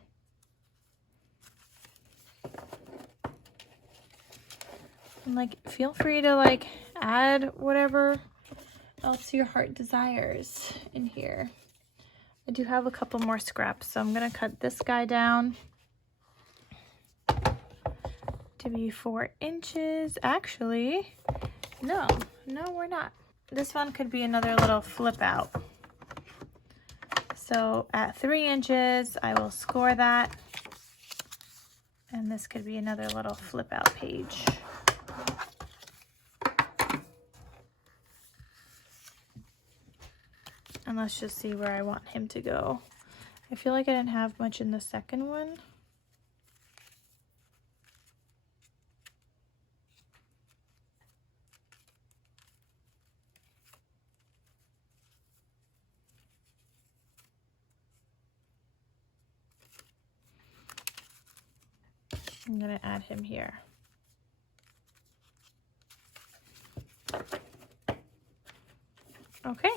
And like, feel free to like add whatever else your heart desires in here. I do have a couple more scraps, so I'm gonna cut this guy down to be 4 inches. Actually, no, we're not. This one could be another little flip out. So at 3 inches, I will score that. And this could be another little flip out page. And let's just see where I want him to go. I feel like I didn't have much in the second one. I'm gonna add him here. Okay.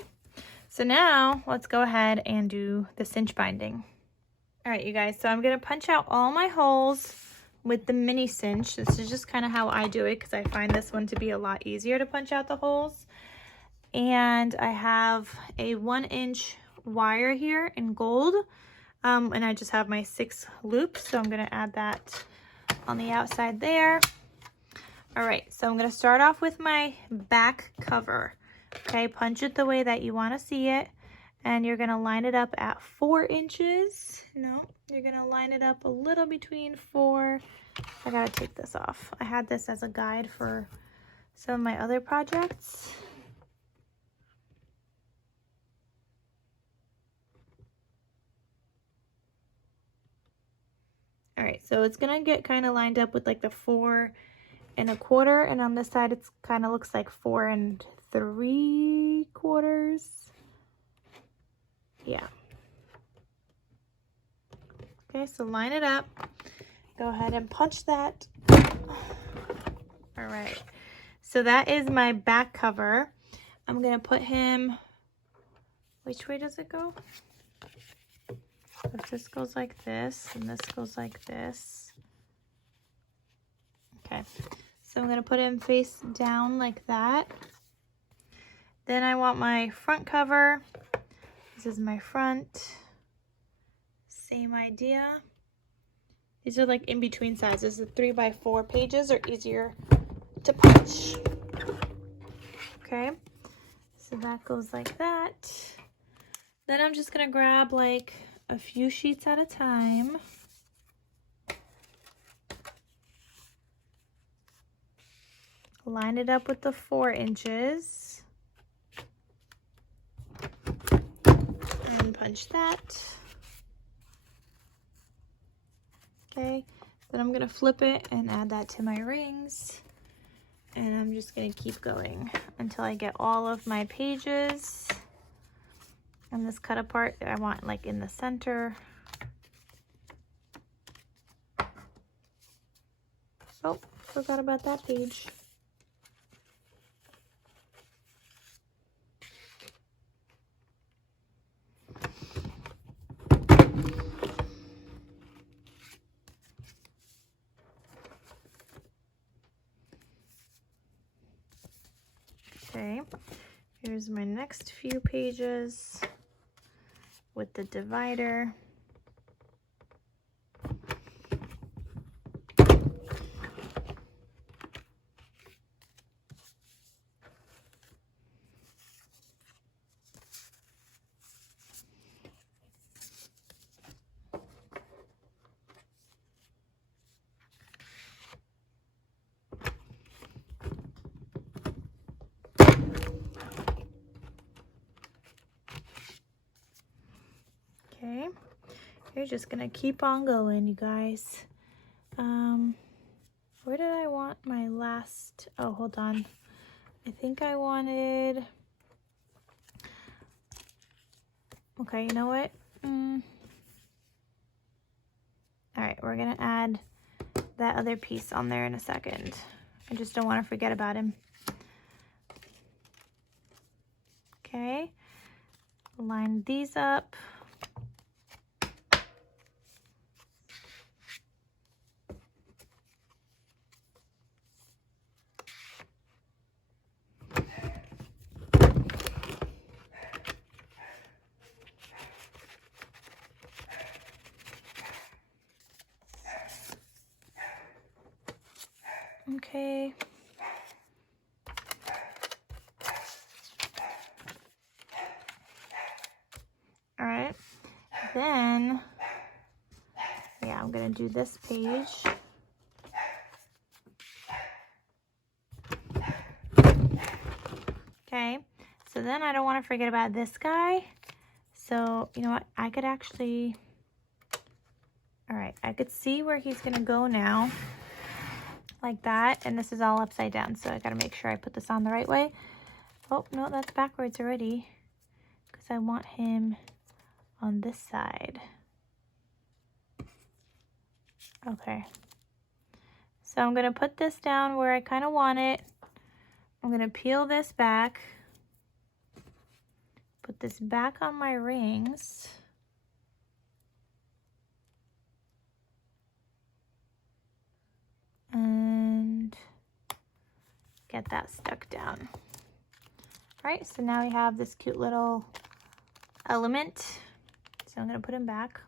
So now let's go ahead and do the cinch binding. All right, you guys, so I'm gonna punch out all my holes with the mini cinch. This is just kind of how I do it because I find this one to be a lot easier to punch out the holes. And I have a 1-inch wire here in gold, and I just have my 6 loops, so I'm gonna add that on the outside there. All right, so I'm gonna start off with my back cover. Okay, punch it the way that you want to see it, and you're gonna line it up at 4 inches. No, you're gonna line it up a little between 4. I gotta take this off. I had this as a guide for some of my other projects. All right, so it's gonna get kind of lined up with like the 4 1/4, and on this side it's kind of looks like 4 3/4. Yeah. Okay, so line it up. Go ahead and punch that. All right, so that is my back cover. I'm gonna put him, which way does it go? If this goes like this and this goes like this. Okay, so I'm gonna put him face down like that. Then I want my front cover. This is my front. Same idea. These are like in between sizes. The 3x4 pages are easier to punch. Okay, so that goes like that. Then I'm just gonna grab like a few sheets at a time. Line it up with the 4 inches. And punch that. Okay, then I'm gonna flip it and add that to my rings. And I'm just gonna keep going until I get all of my pages. And this cut apart, I want like in the center. Oh, forgot about that page. Okay, here's my next few pages with the divider. Okay, you're just gonna keep on going, you guys. Where did I want my last? Oh, hold on. I think I wanted. Okay, you know what? All right, we're gonna add that other piece on there in a second. I just don't want to forget about him. Okay, line these up. Okay. All right. Then, yeah, I'm gonna do this page. Okay. So then I don't want to forget about this guy. So, you know what? I could actually, all right, I could see where he's gonna go now. Like that, and this is all upside down, so I gotta make sure I put this on the right way. Oh no, that's backwards already because I want him on this side. Okay, so I'm gonna put this down where I kind of want it. I'm gonna peel this back, put this back on my rings. and get that stuck down. All right, so now we have this cute little element. So I'm gonna put him back.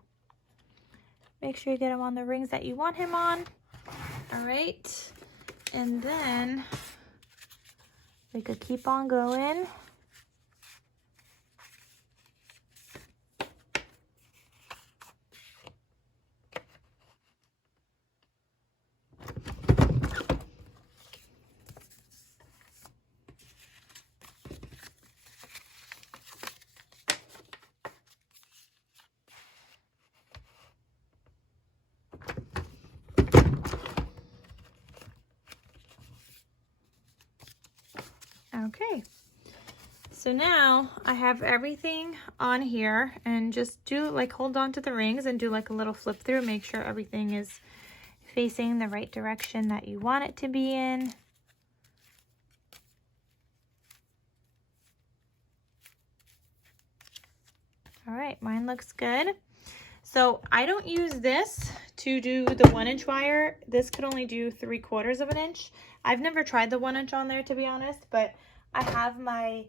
Make sure you get him on the rings that you want him on. All right, and then we could keep on going. Okay, so now I have everything on here, and just do like hold on to the rings and do like a little flip through. Make sure everything is facing the right direction that you want it to be in. All right, mine looks good. So I don't use this to do the 1-inch wire. This could only do 3/4 of an inch. I've never tried the 1 inch on there, to be honest, but I have my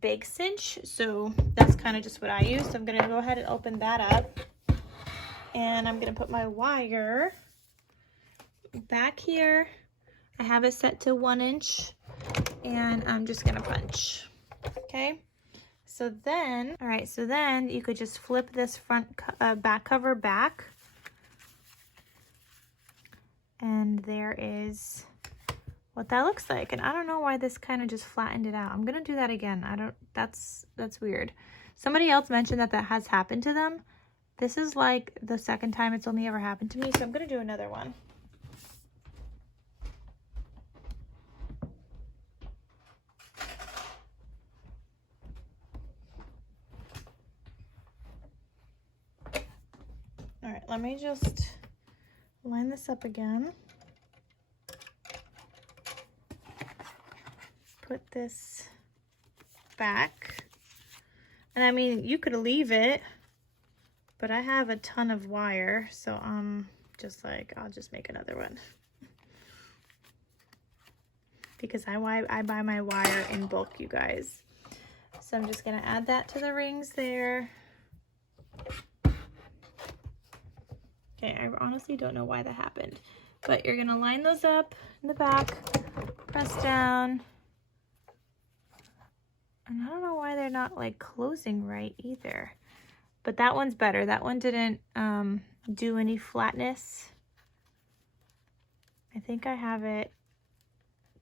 big cinch, so that's kind of just what I use. So I'm gonna go ahead and open that up, and I'm gonna put my wire back here. I have it set to 1 inch, and I'm just gonna punch. Okay, so then, all right, so then you could just flip this back cover back, and there is what that looks like. And I don't know why this kind of just flattened it out. I'm gonna do that again. That's weird. Somebody else mentioned that has happened to them. This is like the second time it's only ever happened to me, so I'm gonna do another one. All right, let me just line this up again. Put this back. And I mean, you could leave it, but I have a ton of wire, so I'm just like, I'll just make another one. Because I buy my wire in bulk, you guys. So I'm just gonna add that to the rings there. Okay, I honestly don't know why that happened, but you're gonna line those up in the back, press down. And I don't know why they're not like closing right either, but that one's better. That one didn't do any flatness. I think I have it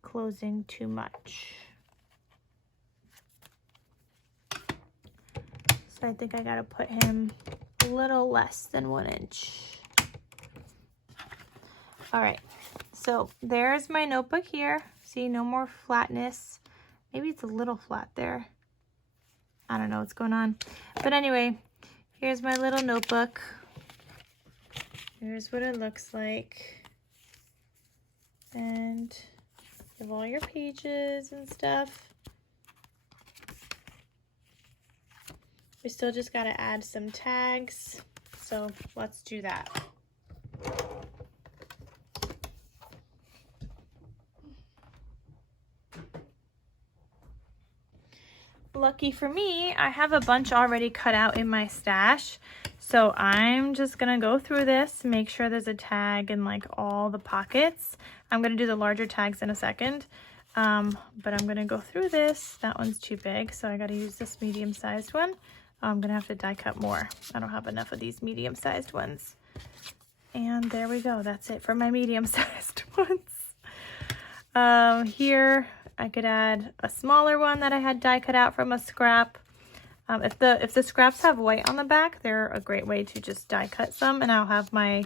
closing too much. So I think I gotta put him a little less than 1 inch. All right, so there's my notebook here. See, no more flatness. Maybe it's a little flat there. I don't know what's going on. But anyway, here's my little notebook. Here's what it looks like. And you have all your pages and stuff. We still just gotta add some tags. So let's do that. Lucky for me, I have a bunch already cut out in my stash. So I'm just gonna go through this, make sure there's a tag in like all the pockets. I'm gonna do the larger tags in a second, but I'm gonna go through this. That one's too big, so I gotta use this medium-sized one. I'm gonna have to die cut more. I don't have enough of these medium-sized ones. And there we go, that's it for my medium-sized ones. Here, I could add a smaller one that I had die cut out from a scrap. If the scraps have white on the back, they're a great way to just die cut some. And I'll have my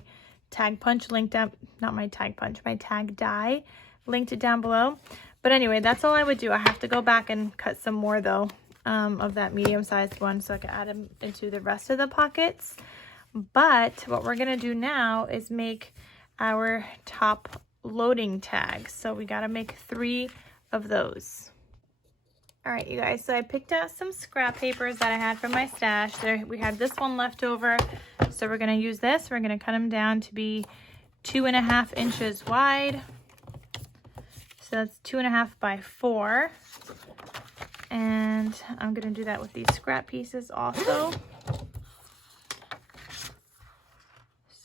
tag punch linked up, not my tag punch, my tag die linked it down below. But anyway, that's all I would do. I have to go back and cut some more though, of that medium-sized one so I can add them into the rest of the pockets. But what we're gonna do now is make our top loading tags. So we gotta make 3 of those. All right, you guys, so I picked out some scrap papers that I had from my stash. There, we had this one left over, so we're gonna use this. We're gonna cut them down to be 2.5 inches wide. So that's 2.5 by 4. And I'm gonna do that with these scrap pieces also.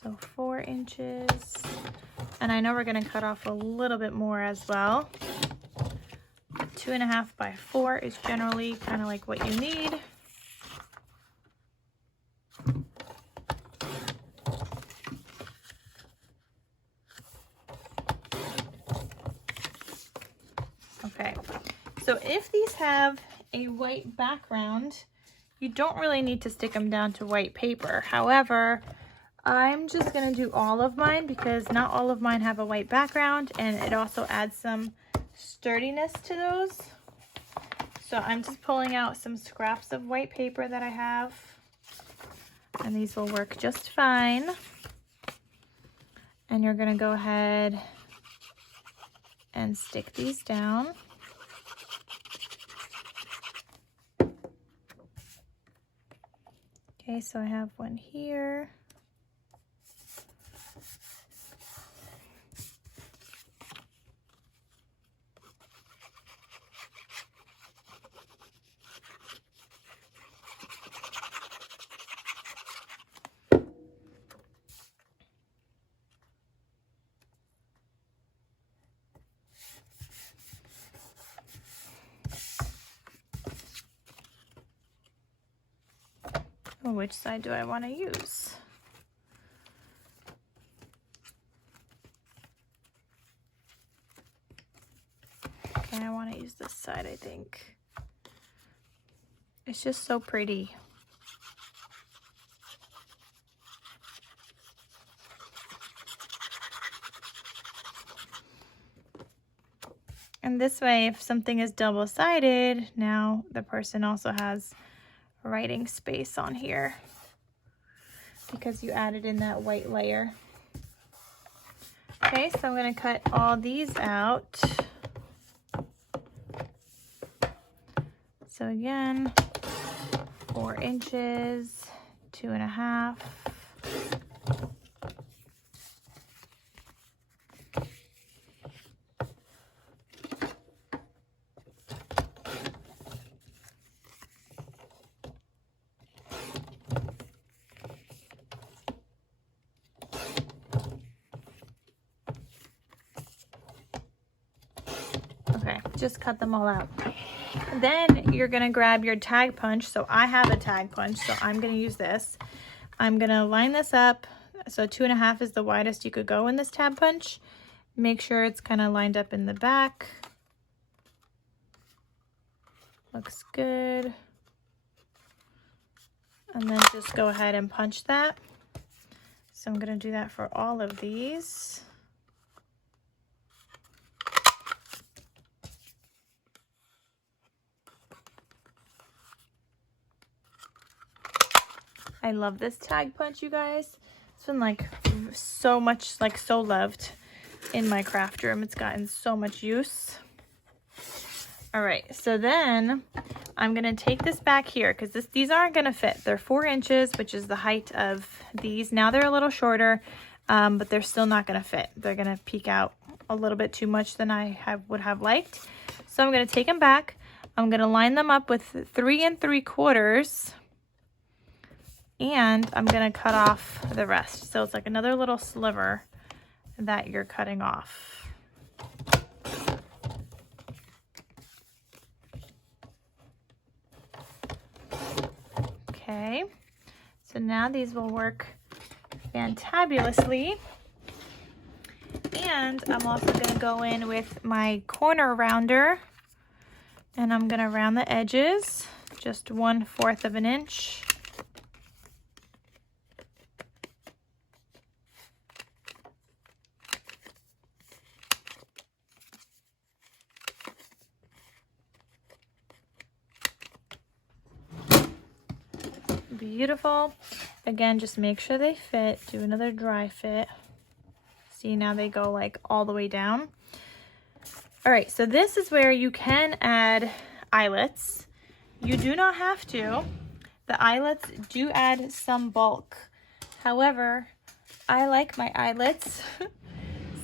So 4 inches. And I know we're gonna cut off a little bit more as well. 2.5 by 4 is generally kind of like what you need. Okay, so if these have a white background, you don't really need to stick them down to white paper. However, I'm just gonna do all of mine because not all of mine have a white background, and it also adds some sturdiness to those. So I'm just pulling out some scraps of white paper that I have, and these will work just fine. And you're gonna go ahead and stick these down. Okay, so I have one here. Which side do I want to use? Okay, I want to use this side, I think. It's just so pretty. And this way, if something is double-sided, now the person also has writing space on here because you added in that white layer. Okay, so I'm going to cut all these out. So again, 4 inches, 2.5. Okay, just cut them all out. Then you're gonna grab your tag punch. So I have a tag punch, so I'm gonna use this. I'm gonna line this up. So 2.5 is the widest you could go in this tab punch. Make sure it's kind of lined up in the back. Looks good. And then just go ahead and punch that. So I'm gonna do that for all of these. I love this tag punch, you guys. It's been like so much, like so loved in my craft room. It's gotten so much use. All right, so then I'm gonna take this back here because these aren't gonna fit. They're 4 inches, which is the height of these. Now they're a little shorter, but they're still not gonna fit. They're gonna peek out a little bit too much than I would have liked. So I'm gonna take them back. I'm gonna line them up with 3 3/4. And I'm gonna cut off the rest. So it's like another little sliver that you're cutting off. Okay, so now these will work fantabulously. And I'm also gonna go in with my corner rounder, and I'm gonna round the edges, just 1/4 of an inch. Beautiful. Again, just make sure they fit. Do another dry fit. See, now they go like all the way down. All right, so this is where you can add eyelets. You do not have to. The eyelets do add some bulk. However, I like my eyelets.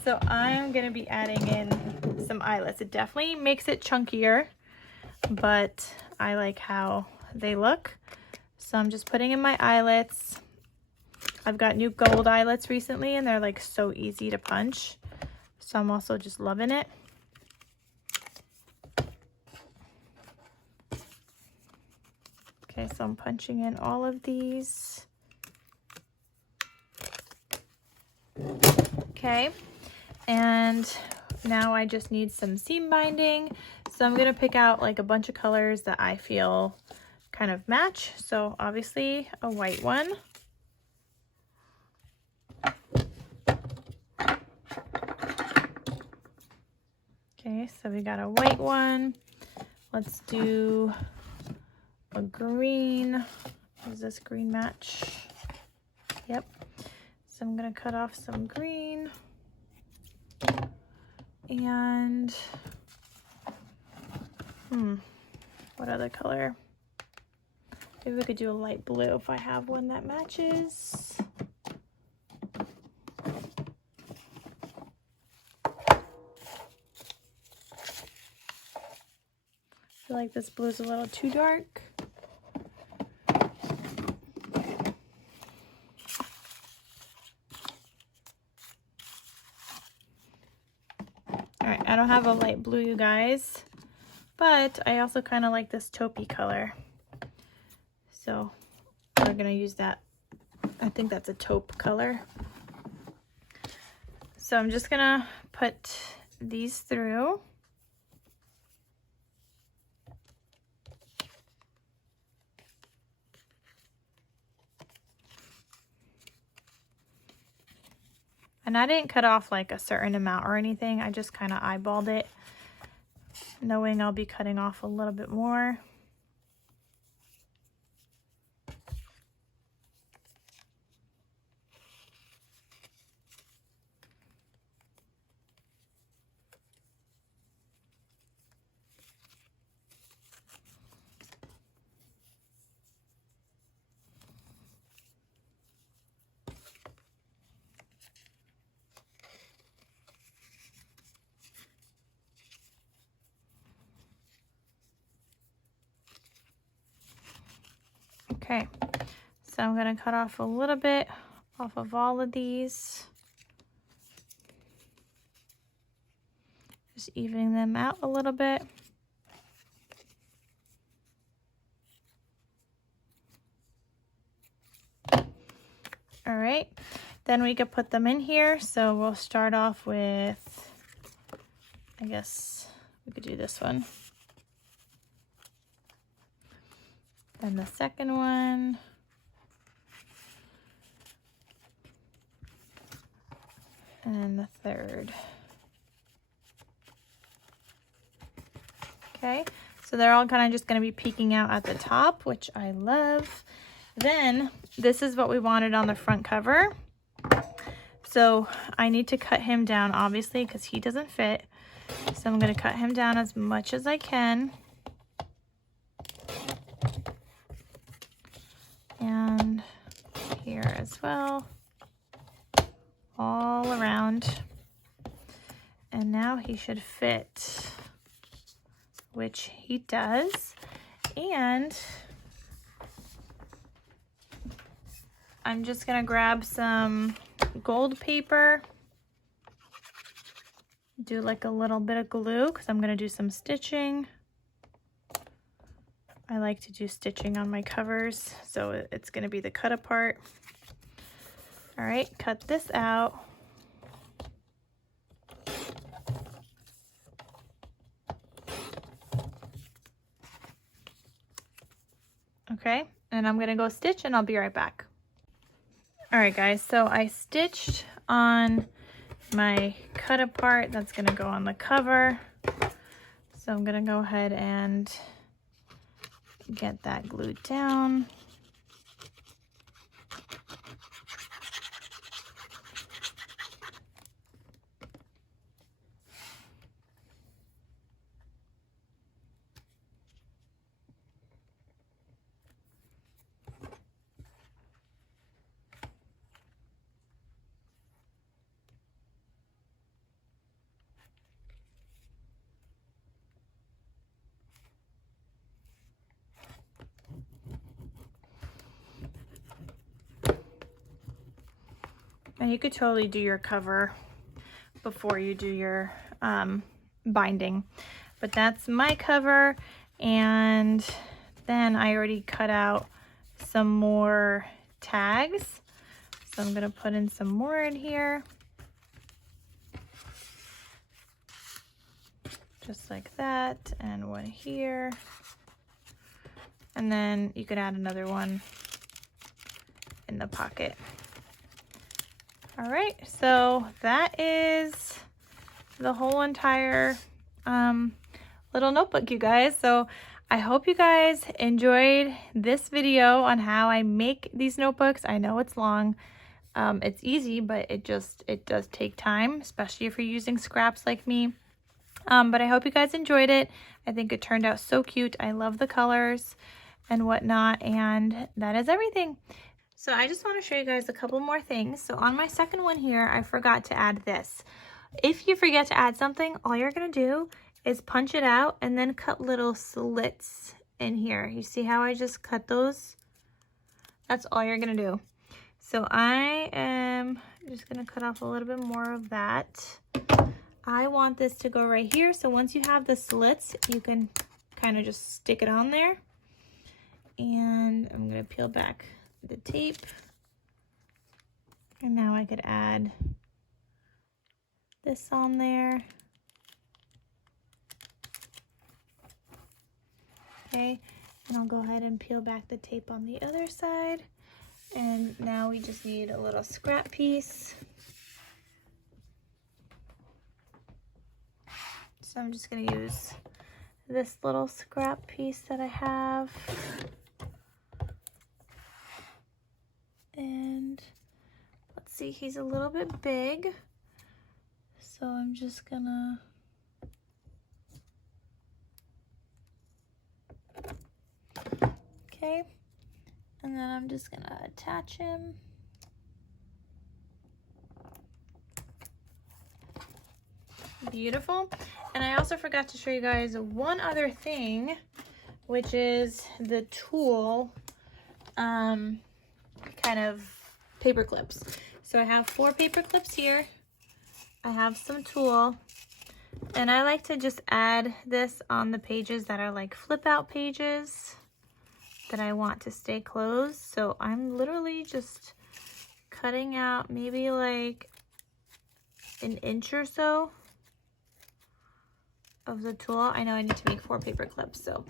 So I'm gonna be adding in some eyelets. It definitely makes it chunkier, but I like how they look. So I'm just putting in my eyelets. I've got new gold eyelets recently and they're like so easy to punch. So I'm also just loving it. Okay, so I'm punching in all of these. Okay, and now I just need some seam binding. So I'm gonna pick out like a bunch of colors that I feel kind of match. So obviously a white one. Okay, so we got a white one. Let's do a green. Does this green match? Yep. So I'm gonna cut off some green. And what other color? Maybe we could do a light blue if I have one that matches. I feel like this blue is a little too dark. Alright, I don't have a light blue, you guys, but I also kind of like this taupey color. So we're going to use that. I think that's a taupe color. So I'm just going to put these through. And I didn't cut off like a certain amount or anything. I just kind of eyeballed it, knowing I'll be cutting off a little bit more. Okay, so I'm going to cut off a little bit off of all of these. Just evening them out a little bit. All right, then we could put them in here. So we'll start off with, I guess we could do this one. Then the second one. And then the third. Okay, so they're all kind of just going to be peeking out at the top, which I love. Then this is what we wanted on the front cover. So I need to cut him down, obviously, because he doesn't fit. So I'm going to cut him down as much as I can. And here as well, all around. And now he should fit, which he does. And I'm just gonna grab some gold paper, do like a little bit of glue because I'm gonna do some stitching. I like to do stitching on my covers, so it's going to be the cut apart. All right, cut this out. Okay, and I'm going to go stitch and I'll be right back. All right, guys, so I stitched on my cut apart. That's going to go on the cover. So I'm going to go ahead and get that glued down. And you could totally do your cover before you do your binding. But that's my cover, and then I already cut out some more tags. So I'm gonna put in some more in here. Just like that, and one here. And then you could add another one in the pocket. All right, so that is the whole entire little notebook, you guys. So I hope you guys enjoyed this video on how I make these notebooks. I know it's long. It's easy, but it does take time, especially if you're using scraps like me. But I hope you guys enjoyed it. I think it turned out so cute. I love the colors and whatnot, and that is everything. So I just want to show you guys a couple more things. So on my second one here, I forgot to add this. If you forget to add something, all you're going to do is punch it out and then cut little slits in here. You see how I just cut those? That's all you're going to do. So I am just going to cut off a little bit more of that. I want this to go right here. So once you have the slits, you can kind of just stick it on there. And I'm going to peel back the tape. And now I could add this on there. Okay, and I'll go ahead and peel back the tape on the other side. And now we just need a little scrap piece. So I'm just going to use this little scrap piece that I have. And let's see, he's a little bit big. So I'm just gonna okay, and then I'm just gonna attach him. Beautiful. And I also forgot to show you guys one other thing, which is the tulle kind of paper clips. So I have 4 paper clips here. I have some tulle, and I like to just add this on the pages that are like flip out pages that I want to stay closed. So I'm literally just cutting out maybe like an inch or so of the tulle. I know I need to make 4 paper clips, so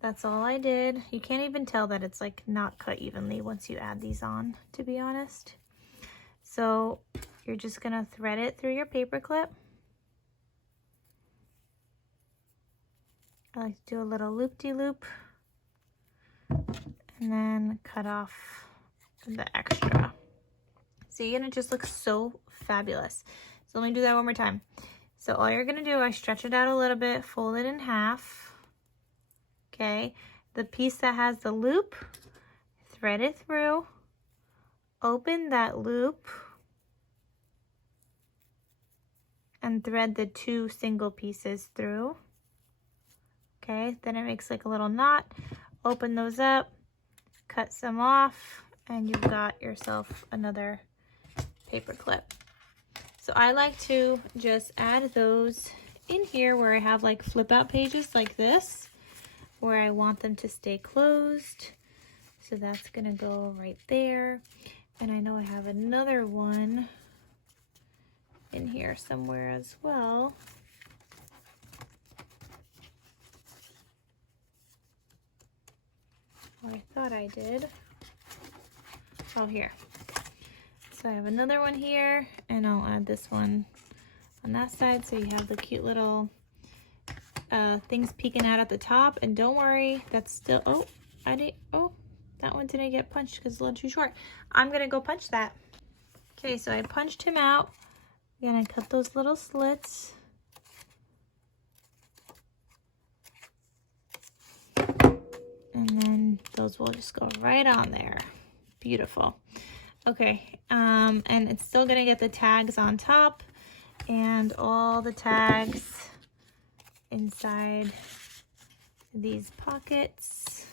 that's all I did. You can't even tell that it's like not cut evenly once you add these on, to be honest. So you're just gonna thread it through your paper clip. I like to do a little loop-de-loop and then cut off the extra. See, and it just looks so fabulous. So let me do that one more time. So all you're gonna do, I stretch it out a little bit, fold it in half. Okay, the piece that has the loop, thread it through, open that loop, and thread the 2 single pieces through. Okay, then it makes like a little knot. Open those up, cut some off, and you've got yourself another paper clip. So I like to just add those in here where I have like flip out pages like this, where I want them to stay closed. So that's gonna go right there. And I know I have another one in here somewhere as well. Well, I thought I did. Oh, here. So I have another one here, and I'll add this one on that side so you have the cute little things peeking out at the top. And don't worry, that's still, that one didn't get punched because it's a little too short. I'm gonna go punch that. Okay, so I punched him out. Again, I cut those little slits. And then those will just go right on there. Beautiful. Okay, and it's still gonna get the tags on top and all the tags inside these pockets.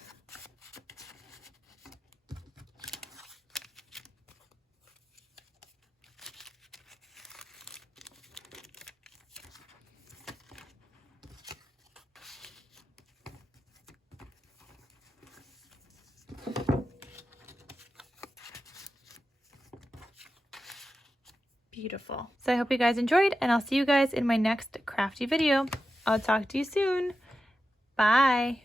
beautiful. So I hope you guys enjoyed, and I'll see you guys in my next crafty video. I'll talk to you soon. Bye.